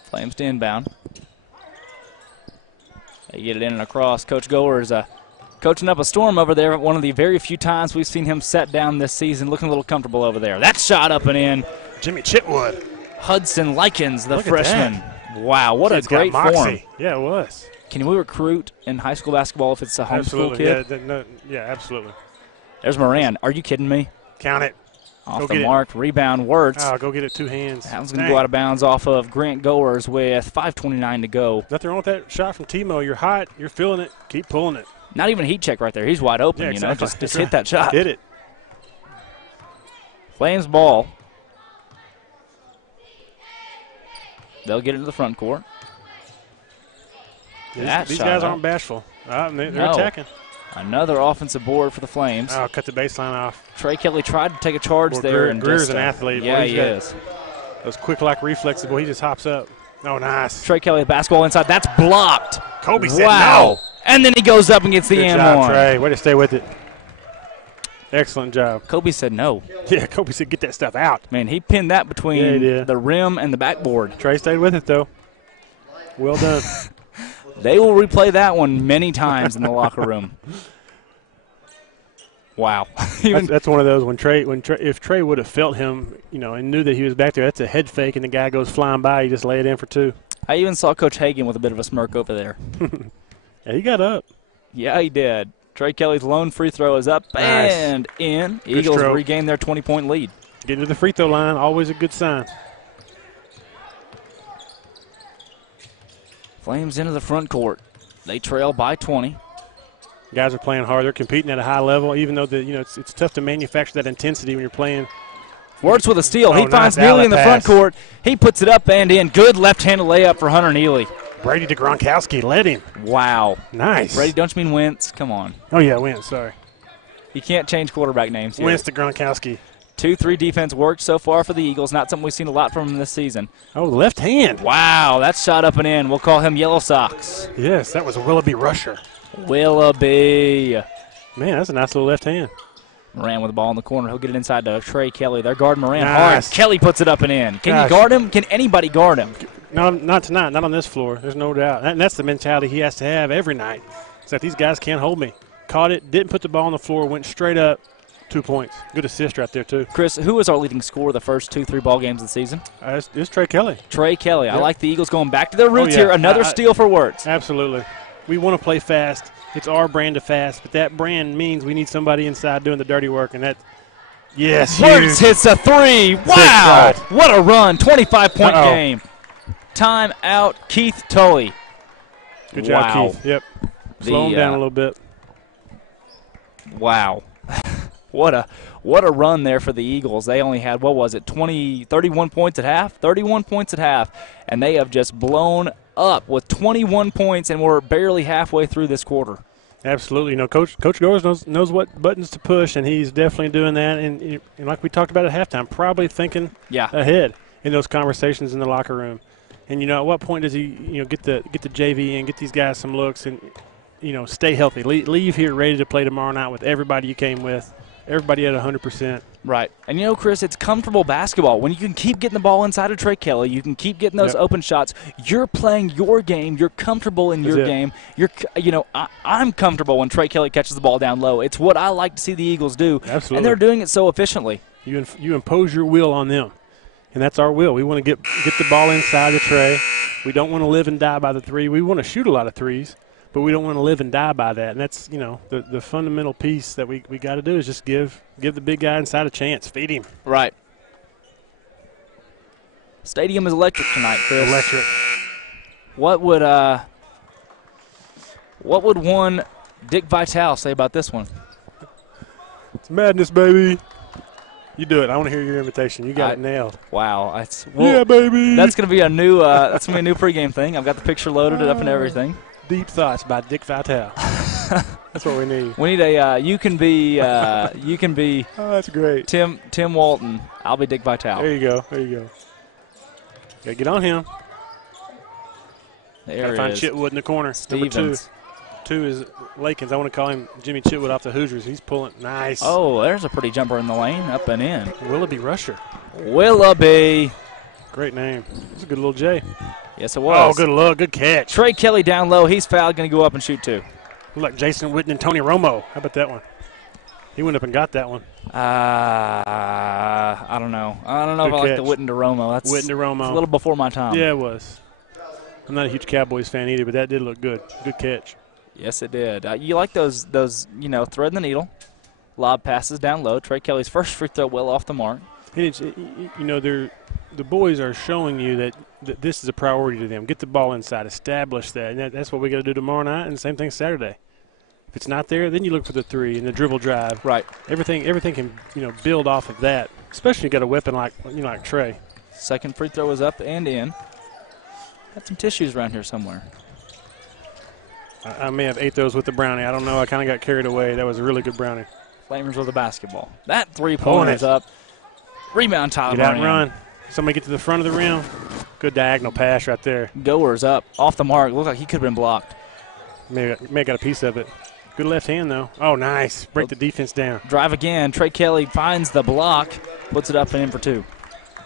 Flames to inbound. They get it in and across. Coach Goer is coaching up a storm over there. One of the very few times we've seen him set down this season, looking a little comfortable over there. That shot up and in. Jimmy Chitwood. Hudson Likens, the freshman. Wow, what a great form. Yeah, it was. Can we recruit in high school basketball if it's a homeschool kid? Yeah, absolutely. There's Moran. Are you kidding me? Count it. Off the mark, rebound, Wertz. Oh, go get it 2 hands. That was going to go out of bounds off of Grant Goers with 5:29 to go. Nothing wrong with that shot from Timo. You're hot. You're feeling it. Keep pulling it. Not even a heat check right there. He's wide open, exactly. Just hit that shot. Hit it. Flames ball. They'll get into the front court. These guys aren't bashful. They're attacking. Another offensive board for the Flames. Oh, cut the baseline off. Trey Kelly tried to take a charge there. And Brier's an athlete. Yeah, he is. Those quick-like reflexes, boy, he just hops up. Oh, nice. Trey Kelly, basketball inside. That's blocked. Kobe said no. And then he goes up and gets the and one. Good job, Trey. Way to stay with it. Excellent job. Kobe said no. Yeah, Kobe said get that stuff out. Man, he pinned that between the rim and the backboard. Trey stayed with it, though. Well done. They will replay that one many times in the locker room. Wow. That's one of those if Trey would have felt him, and knew that he was back there, that's a head fake, and the guy goes flying by. You just lay it in for 2. I even saw Coach Hagan with a bit of a smirk over there. Yeah, he got up. Yeah, he did. Trey Kelly's lone free throw is up and in. Eagles regain their 20-point lead. Getting to the free throw line, always a good sign. Flames into the front court. They trail by 20. Guys are playing hard. They're competing at a high level, even though it's tough to manufacture that intensity when you're playing. Wertz with a steal. He finds Neely in the front court. He puts it up and in. Good left-handed layup for Hunter Neely. Brady to Gronkowski led him. Wow. Nice. Brady, don't you mean Wentz? Come on. Oh, yeah, Wentz. Sorry. You can't change quarterback names here. Wentz to Gronkowski. 2-3 defense worked so far for the Eagles. Not something we've seen a lot from him this season. Oh, left hand. Wow, that shot up and in. We'll call him Yellow Sox. Yes, that was a Willoughby rusher. Willoughby. Man, that's a nice little left hand. Moran with the ball in the corner. He'll get it inside to Trey Kelly. They're guarding Moran hard. Kelly puts it up and in. Can you guard him? Can anybody guard him? No, not tonight. Not on this floor. There's no doubt. And that's the mentality he has to have every night. It's like these guys can't hold me. Caught it, didn't put the ball on the floor, went straight up. 2 points. Good assist right there, too. Chris, who was our leading scorer the first 2-3 ball games of the season? It's Trey Kelly. Trey Kelly. Yep. I like the Eagles going back to their roots here. Another steal for Wertz. Absolutely. We want to play fast. It's our brand of fast, but that brand means we need somebody inside doing the dirty work, and that, yes, Wertz hits a 3. Wow. What a run. 25-point game. Time out, Keith Tully. Good job, Keith. Yep. Slow them down a little bit. Wow. What a run there for the Eagles. They only had, 31 points at half? 31 points at half, and they have just blown up with 21 points, and we're barely halfway through this quarter. Absolutely. Coach Goers knows what buttons to push, and he's definitely doing that. And like we talked about at halftime, probably thinking ahead in those conversations in the locker room. And, at what point does he, get the JV in, get these guys some looks, and, stay healthy. Leave here ready to play tomorrow night with everybody you came with, everybody at 100%. Right. And, Chris, it's comfortable basketball. When you can keep getting the ball inside of Trey Kelly, you can keep getting those open shots. You're playing your game. You're comfortable in your game. I'm comfortable when Trey Kelly catches the ball down low. It's what I like to see the Eagles do. Absolutely. And they're doing it so efficiently. You impose your will on them. And that's our will. We want to get the ball inside the tray. We don't want to live and die by the three. We want to shoot a lot of threes, but we don't want to live and die by that. And that's, the fundamental piece that we got to do is just give the big guy inside a chance. Feed him. Right. Stadium is electric tonight, Chris. Electric. What would one Dick Vitale say about this one? It's madness, baby. You do it. I want to hear your invitation. You got it nailed. Wow. Yeah, baby. That's going to be a new pregame thing. I've got the picture loaded up and everything. Deep Thoughts by Dick Vitale. That's what we need. We need you can be Oh, that's great. Tim Walton. I'll be Dick Vitale. There you go. Gotta get on him. There Gotta find Chitwood in the corner. Stevens. Number 2 is Lakins. I want to call him Jimmy Chitwood off the Hoosiers. He's pulling. Nice. Oh, there's a pretty jumper in the lane, up and in. Willoughby Rusher. Willoughby. Great name. It's a good little J. Yes, it was. Oh, good look. Good catch. Trey Kelly down low. He's fouled. Going to go up and shoot two. Look, Jason Witten and Tony Romo. How about that one? He went up and got that one. I don't know. I don't know Good if I like catch. the Witten to Romo. That's Witten to Romo. a little before my time. Yeah, it was. I'm not a huge Cowboys fan either, but that did look good. Good catch. Yes, it did. You like those thread the needle, lob passes down low. Trey Kelly's first free throw well off the mark. And it's, the boys are showing you that this is a priority to them. Get the ball inside, establish that, and that's what we got to do tomorrow night. And the same thing Saturday. If it's not there, then you look for the three and the dribble drive. Right. Everything can build off of that. Especially you got a weapon like Trey. Second free throw is up and in. Got some tissues around here somewhere. I may have ate those with the brownie. I don't know. I kind of got carried away. That was a really good brownie. Flamers with the basketball. That three-pointer is up. Rebound, Tyler Get out Moran. and run. Somebody get to the front of the rim. Good diagonal pass right there. Goers up. Off the mark. Looked like he could have been blocked. May have got a piece of it. Good left hand, though. Oh, nice. Break the defense down. Drive again. Trey Kelly finds the block. Puts it up and in for two.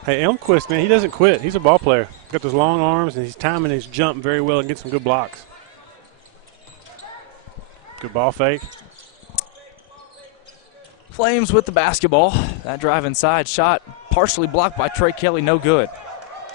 Hey, Elmquist, man, he doesn't quit. He's a ball player. He's got those long arms, and he's timing his jump very well and gets some good blocks. Good ball fake. Flames with the basketball. That drive inside shot partially blocked by Trey Kelly. No good.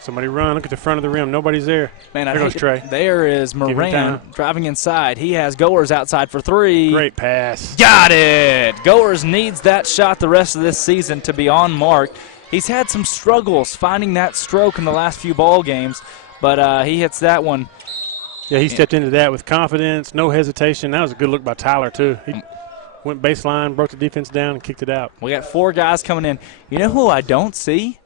Somebody run. Look at the front of the rim. Nobody's there. Man, there goes Trey. There is Moran driving inside. He has Goers outside for three. Great pass. Got it. Goers needs that shot the rest of this season to be on mark. He's had some struggles finding that stroke in the last few ball games, but he hits that one. Yeah, he stepped into that with confidence, no hesitation. That was a good look by Tyler, too. He went baseline, broke the defense down, and kicked it out. We got four guys coming in. You know who I don't see?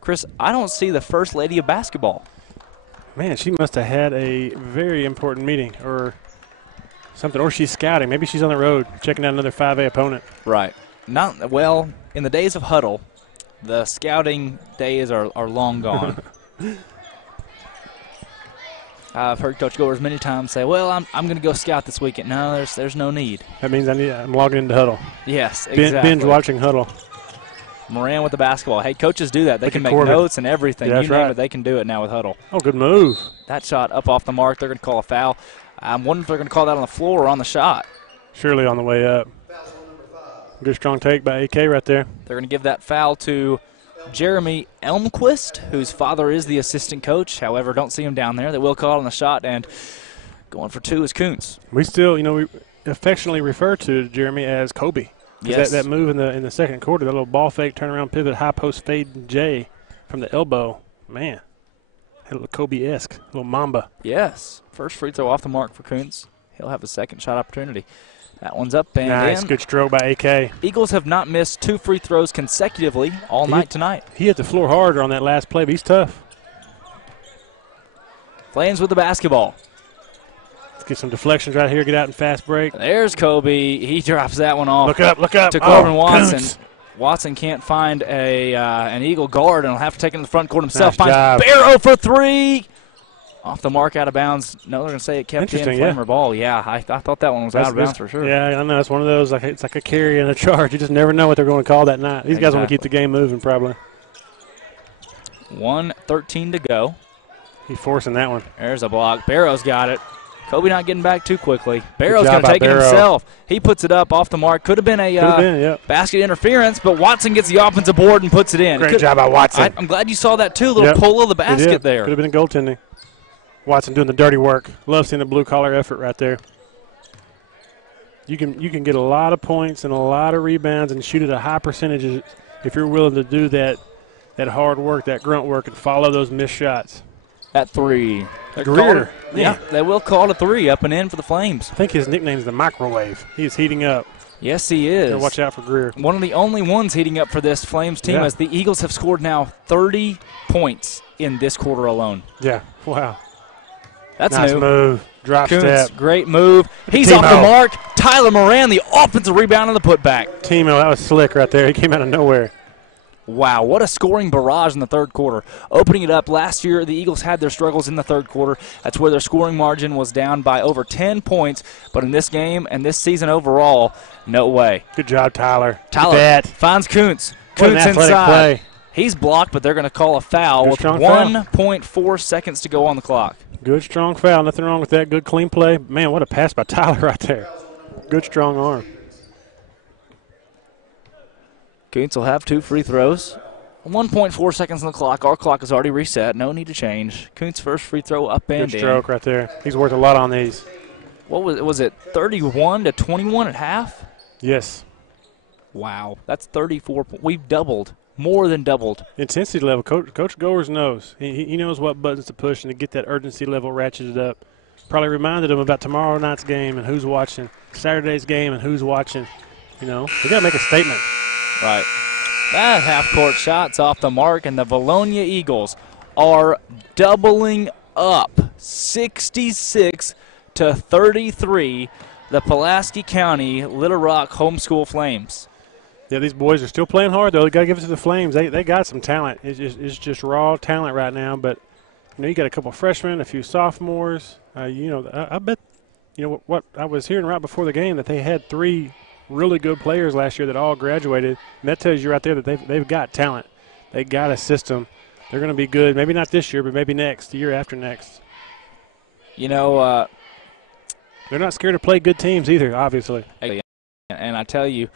Chris, I don't see the First Lady of Basketball. Man, she must have had a very important meeting or something. Or she's scouting. Maybe she's on the road checking out another 5A opponent. Right. Well, in the days of huddle, the scouting days are long gone. I've heard Coach Goers many times say, well, I'm going to go scout this weekend. No, there's no need. That means I'm logging into huddle. Yes, exactly. Binge watching huddle. Moran with the basketball. Hey, coaches do that. They can make notes and everything. Yeah, you name it, they can do it now with huddle. Oh, good move. That shot up off the mark. They're going to call a foul. I'm wondering if they're going to call that on the floor or on the shot. Surely on the way up. Good strong take by AK right there. They're going to give that foul to Jeremy Elmquist, whose father is the assistant coach. However, don't see him down there. They will call on the shot, and going for two is Kuntz. We still, we affectionately refer to Jeremy as Kobe. Yes. That move in the second quarter, that little ball fake, turnaround pivot, high post fade J from the elbow. Man, A little Kobe-esque, a little Mamba. Yes. First free throw off the mark for Kuntz. He'll have a second shot opportunity. That one's up and nice, in. good stroke by AK. Eagles have not missed 2 free throws consecutively all night tonight. He hit the floor harder on that last play, but he's tough. Flames with the basketball. Let's get some deflections right here, get out in fast break. There's Kobe. He drops that one off. Look up. To Corbin Watson. Kuntz. Watson can't find an Eagle guard and will have to take it in the front court himself. Nice job. Finds Barrow for 3. Off the mark, out of bounds. No, they're going to say it kept in Flamer ball. Yeah, I thought that one was out of bounds for sure. Yeah, I know. It's one of those, it's like a carry and a charge. You just never know what they're going to call that night. These guys want to keep the game moving probably. 1:13 to go. He's forcing that one. There's a block. Barrow's got it. Kobe not getting back too quickly. Barrow's going to take it himself. He puts it up off the mark. Could have been a basket interference, but Watson gets the offensive board and puts it in. Great job by Watson. I'm glad you saw that too. Little pull of the basket there. Could have been a goaltending. Watson doing the dirty work. Love seeing the blue-collar effort right there. You can get a lot of points and a lot of rebounds and shoot at a high percentage if you're willing to do that hard work, that grunt work, and follow those missed shots. At 3. Brier. Yeah, they will call it a 3 up and in for the Flames. I think his nickname is the Microwave. He's heating up. Yes, he is. Watch out for Brier. One of the only ones heating up for this Flames team as the Eagles have scored now 30 points in this quarter alone. Yeah, wow. That's nice new. Move. Drop Kuntz, step. Great move. He's off the mark. Tyler Moran, the offensive rebound on the putback. Timo, that was slick right there. He came out of nowhere. Wow, what a scoring barrage in the third quarter. Opening it up, last year the Eagles had their struggles in the third quarter. That's where their scoring margin was down by over 10 points. But in this game and this season overall, no way. Good job, Tyler. Tyler finds Kuntz. Kuntz inside. Play. He's blocked, but they're going to call a foul with 1.4 seconds to go on the clock. Good, strong foul. Nothing wrong with that. Good, clean play. Man, what a pass by Tyler right there. Good, strong arm. Kuntz will have 2 free throws. 1.4 seconds on the clock. Our clock is already reset. No need to change. Kuntz first free throw up and in. Good stroke right there. He's worth a lot on these. What was it 31 to 21 at half? Yes. Wow. That's 34. We've doubled. More than doubled. Intensity level. Coach Goers knows. He knows what buttons to push and to get that urgency level ratcheted up. Probably reminded him about tomorrow night's game and who's watching. Saturday's game and who's watching. You know, they got to make a statement. Right. That half-court shot's off the mark, and the Vilonia Eagles are doubling up 66 to 33. The Pulaski County Little Rock Homeschool Flames. Yeah, these boys are still playing hard, though. They got to give it to the Flames. They got some talent. It's just raw talent right now. But you got a couple freshmen, a few sophomores. I bet what I was hearing right before the game that they had 3 really good players last year that all graduated. And that tells you right there that they've got talent. They got a system. They're going to be good. Maybe not this year, but maybe next, the year after next. They're not scared to play good teams either, obviously. And I tell you,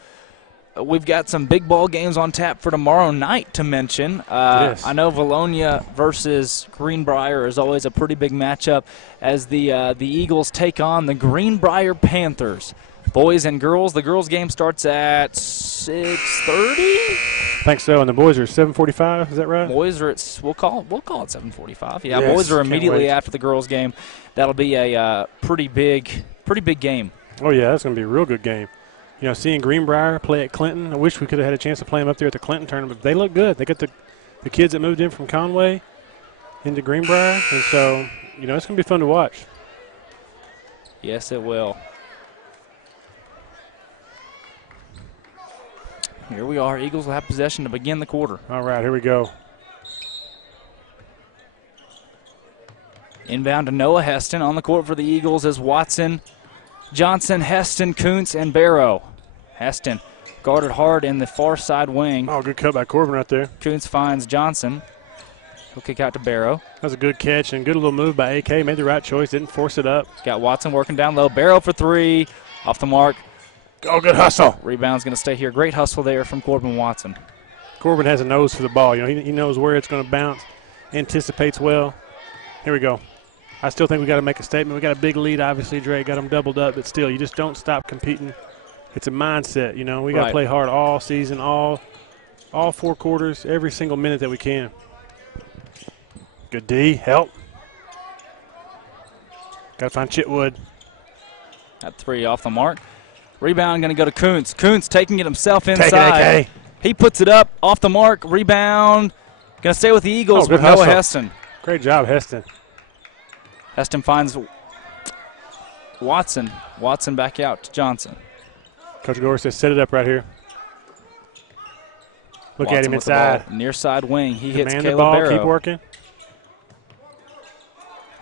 we've got some big ball games on tap for tomorrow night to mention. Yes. I know Vilonia versus Greenbrier is always a pretty big matchup as the Eagles take on the Greenbrier Panthers. Boys and girls, the girls' game starts at 6:30. I think so, and the boys are 7:45. Is that right? Boys are at we'll call it 7:45. Yeah, yes, boys are immediately after the girls' game. That'll be a pretty big game. Oh yeah, that's going to be a real good game. Seeing Greenbrier play at Clinton, I wish we could have had a chance to play them up there at the Clinton tournament. But they look good. They got the kids that moved in from Conway into Greenbrier, and so it's going to be fun to watch. Yes, it will. Here we are. Eagles will have possession to begin the quarter. All right, here we go. Inbound to Noah Heston on the court for the Eagles as Watson, Johnson, Heston, Kuntz, and Barrow. Heston guarded hard in the far side wing. Oh, good cut by Corbin right there. Kuntz finds Johnson. He'll kick out to Barrow. That was a good catch and good little move by AK. Made the right choice, didn't force it up. Got Watson working down low. Barrow for 3. Off the mark. Oh, good hustle. Rebound's going to stay here. Great hustle there from Corbin Watson. Corbin has a nose for the ball. He knows where it's going to bounce, anticipates well. Here we go. I still think we got to make a statement. We got a big lead, obviously, Dre. Got them doubled up, but still, you just don't stop competing. It's a mindset, We got to play hard all season, all 4 quarters, every single minute that we can. Good D. Help. Got to find Chitwood. That 3 off the mark. Rebound going to go to Kuntz. Kuntz taking it himself inside. Take it, AK. He puts it up off the mark. Rebound. Going to stay with the Eagles with hustle. Noah Heston. Great job, Heston. Heston finds Watson. Watson back out to Johnson. Coach Gore says set it up right here. Look Watson at him with the inside. ball, near side wing. He hits Command the Caleb ball. Barrow. Keep working.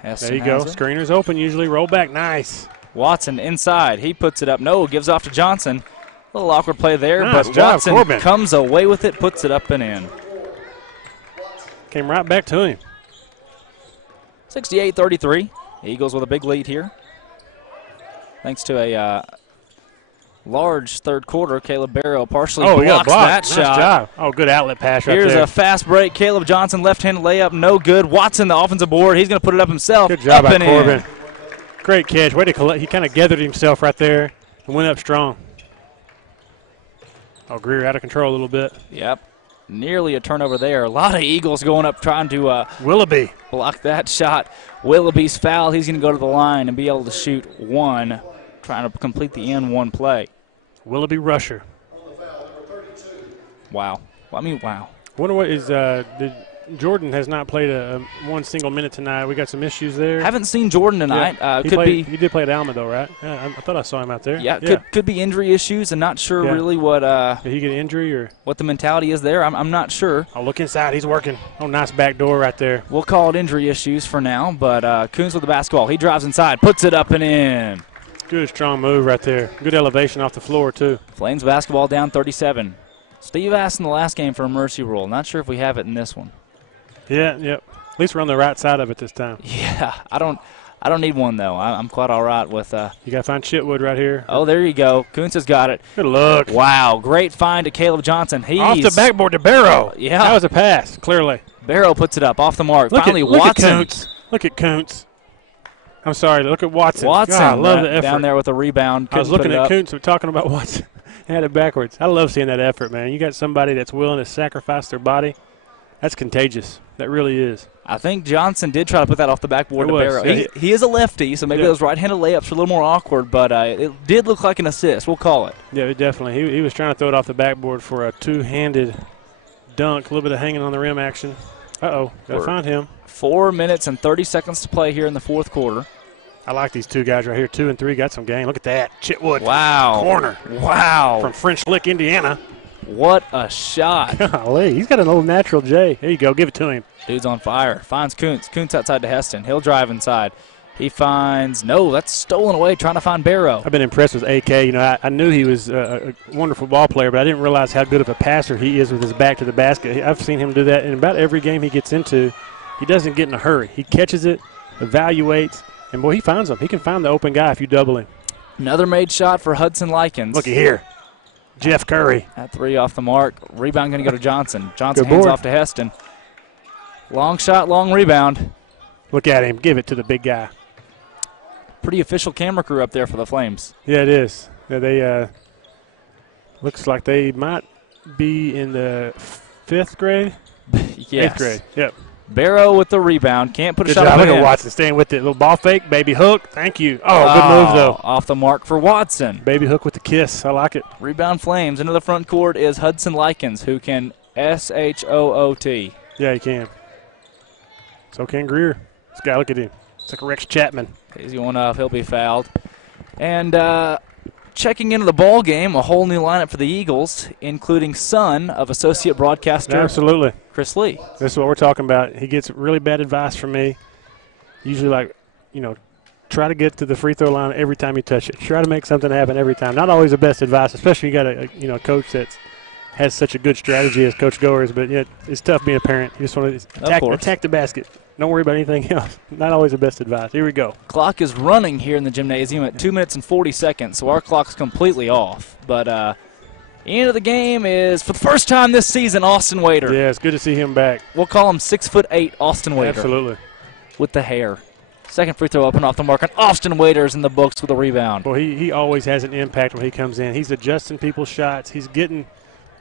Heston There you go. has it. Screener's open usually. Roll back. Nice. Watson inside. He puts it up. No, gives off to Johnson. A little awkward play there, Nice but job, Watson Corbin. comes away with it, puts it up and in. Came right back to him. 68-33. Eagles with a big lead here. Thanks to a large third quarter, Caleb Barrow partially He got blocks blocked. that Nice shot. job. Oh, good outlet pass right Here's there. a fast break. Caleb Johnson, left-handed layup, no good. Watson, the offensive board. He's going to put it up himself. Good job up by and Corbin. in. Great catch. Way to collect. He kind of gathered himself right there and went up strong. Oh, Brier out of control a little bit. Yep. Nearly a turnover there. A lot of Eagles going up trying to Willoughby. block that shot. Willoughby's foul. He's going to go to the line and be able to shoot one, trying to complete the N1 play. Willoughby rusher. Wow. Well, I mean, wow. Wonder what is Jordan has not played one single minute tonight. We got some issues there. Haven't seen Jordan tonight. He did play at Alma though, right? Yeah, I thought I saw him out there. Yeah, could be injury issues, and not sure really what Did he get an injury or what the mentality is there. I'm not sure. I'll look inside. He's working. Oh, nice back door right there. We'll call it injury issues for now, but Kuntz with the basketball. He drives inside, puts it up and in. Good strong move right there. Good elevation off the floor too. Flames basketball down 37. Steve asked in the last game for a mercy rule. Not sure if we have it in this one. Yeah, yep. At least we're on the right side of it this time. Yeah, I don't need one though. I'm quite all right with. You got to find Chitwood right here. Oh, there you go. Kuntz has got it. Good look. Wow, great find to Caleb Johnson. He's Off the backboard to Barrow. Yeah. That was a pass, clearly. Barrow puts it up off the mark. Look Finally, at Watson. Kuntz. Look at Kuntz. I'm sorry. Look at Watson. Watson God, I love the effort. down there with a rebound. I was Couldn't looking put it at up. Kuntz and talking about Watson. Had it backwards. I love seeing that effort, man. You got somebody that's willing to sacrifice their body. That's contagious. That really is. I think Johnson did try to put that off the backboard to Barrow. Yeah. He is a lefty, so maybe those right-handed layups are a little more awkward, but it did look like an assist. We'll call it. Yeah, definitely. He was trying to throw it off the backboard for a two-handed dunk, a little bit of hanging on the rim action. Uh-oh, got to find him. 4 minutes and 30 seconds to play here in the fourth quarter. I like these two guys right here. 2 and 3 got some game. Look at that. Chitwood. Wow. Corner. Wow. From French Lick, Indiana. What a shot. Golly, he's got an old natural J. There you go. Give it to him. Dude's on fire. Finds Kuntz. Kuntz outside to Heston. He'll drive inside. He finds, no, that's stolen away, trying to find Barrow. I've been impressed with AK. You know, I knew he was a wonderful ball player, but I didn't realize how good of a passer he is with his back to the basket. I've seen him do that in about every game he gets into. He doesn't get in a hurry. He catches it, evaluates, and, boy, he finds them. He can find the open guy if you double him. Another made shot for Hudson Likens. Looky here. Jeff Curry. That 3 off the mark. Rebound going to go to Johnson. Johnson hands off to Heston. Long shot, long rebound. Look at him. Give it to the big guy. Pretty official camera crew up there for the Flames. Yeah, it is. Yeah, they looks like they might be in the 5th grade. Yes. 8th grade. Yep. Barrow with the rebound. Can't put a Good shot job. up Look and at in. Watson staying with it. Little ball fake, baby hook. Thank you. Oh, good move, though. Off the mark for Watson. Baby hook with the kiss. I like it. Rebound Flames. Into the front court is Hudson Likens, who can SHOOT. Yeah, he can. So can Brier. This guy, look at him. It's like Rex Chapman. He's going up. He'll be fouled. And checking into the ball game, a whole new lineup for the Eagles, including son of associate broadcaster Absolutely. Chris Lee. This is what we're talking about. He gets really bad advice from me. Usually, try to get to the free throw line every time you touch it. Try to make something happen every time. Not always the best advice, especially you got a coach that has such a good strategy as Coach Goers. But it's tough being a parent. You just want to attack the basket. Don't worry about anything else. Not always the best advice. Here we go. Clock is running here in the gymnasium at 2 minutes and 40 seconds, so our clock's completely off. But end of the game is, for the first time this season, Austin Wader. Yeah, it's good to see him back. We'll call him 6'8" Austin Wader. Absolutely. With the hair. Second free throw up and off the mark, and Austin Wader's in the books with a rebound. Well, he always has an impact when he comes in. He's adjusting people's shots. He's getting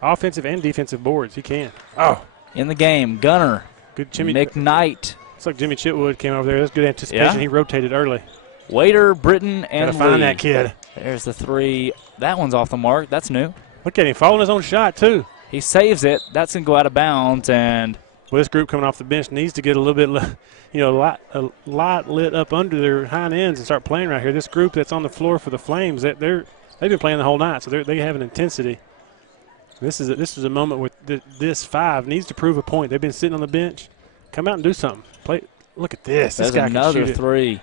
offensive and defensive boards. He can. Oh. In the game, Gunner. Good Jimmy. McKnight Looks like Jimmy Chitwood came over there. That's good anticipation. Yeah. He rotated early. Waiter, Britton, and Gotta find Lee. that kid. There's the three. That one's off the mark. That's new. Look at him following his own shot, too. He saves it. That's going to go out of bounds. And Well, this group coming off the bench needs to get a little bit, a lot lit up under their hind ends and start playing right here. This group that's on the floor for the Flames, they've been playing the whole night, so they have an intensity. This is a moment where this 5 needs to prove a point. They've been sitting on the bench. Come out and do something. Play. Look at this. there's This guy another can shoot three.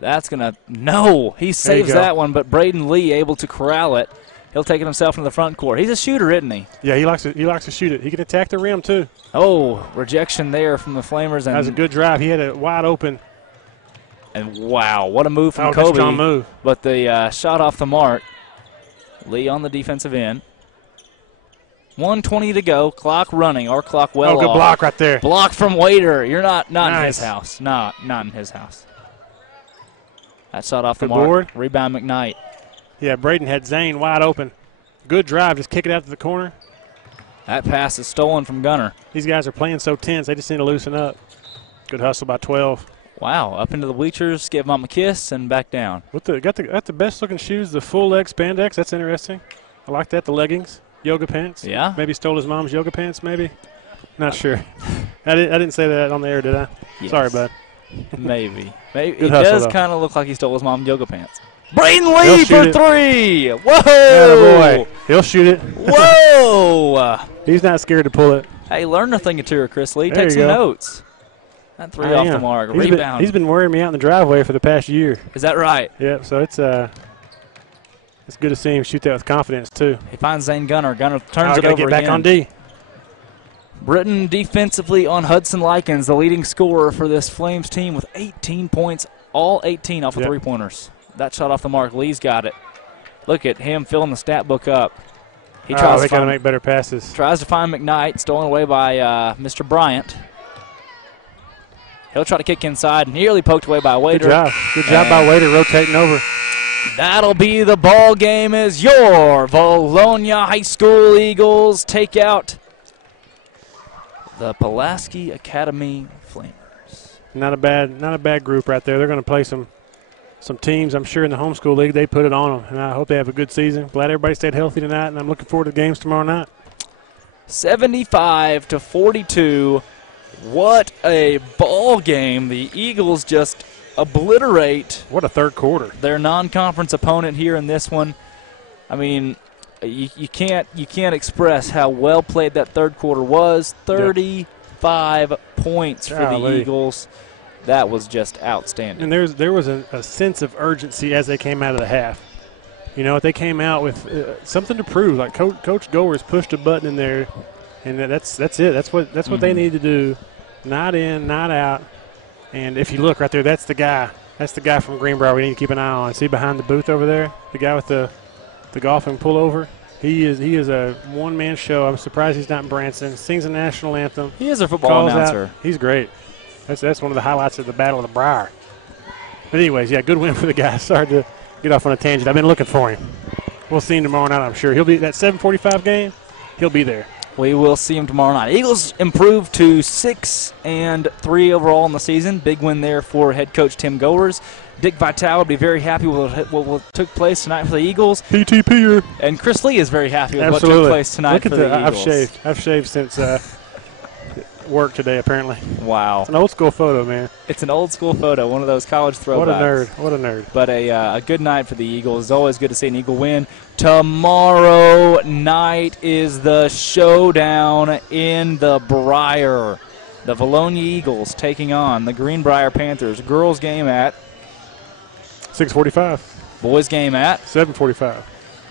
That's going to – no. He saves that one, but Braden Lee able to corral it. He'll take it himself into the front court. He's a shooter, isn't he? Yeah, he likes to shoot it. He can attack the rim, too. Oh, rejection there from the Flamers. And That was a good drive. He had it wide open. And wow, what a move from That's Kobe. a strong move. But the shot off the mark. Lee on the defensive end. 1:20 to go. Clock running. Our clock well good off. block right there. Block from Waiter. You're not Nice. in his house. Not in his house. That shot off the Good mark. board. Rebound McKnight. Yeah, Braden had Zane wide open. Good drive. Just kick it out to the corner. That pass is stolen from Gunner. These guys are playing so tense. They just need to loosen up. Good hustle by 12. Wow, up into the bleachers, give Mom a kiss, and back down. Got the best looking shoes, the full leg spandex. That's interesting. I like that. The leggings, yoga pants. Yeah. Maybe stole his mom's yoga pants. Maybe. Not sure. I didn't say that on the air, did I? Yes. Sorry, bud. Maybe. It Good hustle, does though. kind of look like he stole his mom's yoga pants. Braden Lee He'll for shoot it. 3. Whoa! Attaboy. He'll shoot it. Whoa! He's not scared to pull it. Hey, learn a thing or two, Chris Lee. There Take you some go. notes. That 3 off the mark. Rebound. He's been wearing me out in the driveway for the past year. Is that right? Yeah, so it's good to see him shoot that with confidence too. He finds Zane Gunner. Gunner turns I it gotta over get back again. on D. Britton defensively on Hudson Likens, the leading scorer for this Flames team with 18 points, all 18 off of three-pointers. That shot off the mark. Lee's got it. Look at him filling the stat book up. He They tries gotta make better passes. to find McKnight, stolen away by Mr. Bryant. He'll try to kick inside, nearly poked away by Waiter. Good job by Waiter rotating over. That'll be the ball game as your Vilonia High School Eagles take out the Pulaski Academy Flamers. Not a bad group right there. They're going to play some teams, I'm sure, in the homeschool league. They put it on them, and I hope they have a good season. Glad everybody stayed healthy tonight, and I'm looking forward to the games tomorrow night. 75-42. What a ball game. The Eagles just obliterate What a third quarter. their non-conference opponent here in this one. I mean, you can't express how well played that third quarter was. 35 points for the Golly. Eagles. That was just outstanding. And there was a sense of urgency as they came out of the half. You know, they came out with something to prove. Like Coach Goers pushed a button in there, and that's it. That's what they need to do. Night in, night out. And if you look right there, that's the guy. That's the guy from Greenbrier we need to keep an eye on. See behind the booth over there, the guy with the golfing pullover. He is a one-man show. I'm surprised he's not in Branson. Sings a national anthem. He is a football Calls announcer. out. He's great. That's one of the highlights of the Battle of the Brier. But anyways, yeah, good win for the guy. Sorry to get off on a tangent. I've been looking for him. We'll see him tomorrow night, I'm sure. He'll be that 7:45 game. He'll be there. We will see him tomorrow night. Eagles improved to 6-3 overall in the season. Big win there for head coach Tim Goers. Dick Vitale would be very happy with what took place tonight for the Eagles. PTPer. And Chris Lee is very happy with Absolutely. what took place tonight Look for at the I've Eagles. shaved. I've shaved since work today, apparently. Wow. It's an old school photo, man. It's an old school photo, one of those college throwbacks. What a nerd. But a good night for the Eagles. It's always good to see an Eagle win. Tomorrow night is the showdown in the Brier. The Vilonia Eagles taking on the Greenbrier Panthers. Girls game at 6:45. boys game at 7:45.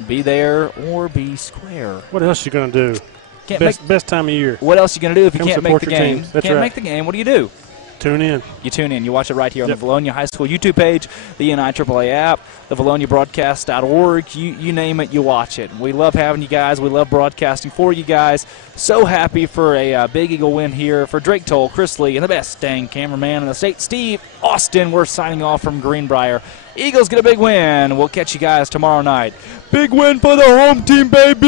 be there or be square. What else you gonna do? Can't Best time of year. what else you going to do if you Come can't make support the your game? teams. That's Can't right. make the game. What do you do? Tune in. You tune in. You watch it right here on Yep. the Vilonia High School YouTube page, the NIAAA app, the ViloniaBroadcast.org. You name it, you watch it. We love having you guys. We love broadcasting for you guys. So happy for a Big Eagle win here for Drake Toll, Chris Lee, and the best dang cameraman in the state, Steve Austin. We're signing off from Greenbrier. Eagles get a big win. We'll catch you guys tomorrow night. Big win for the home team, baby.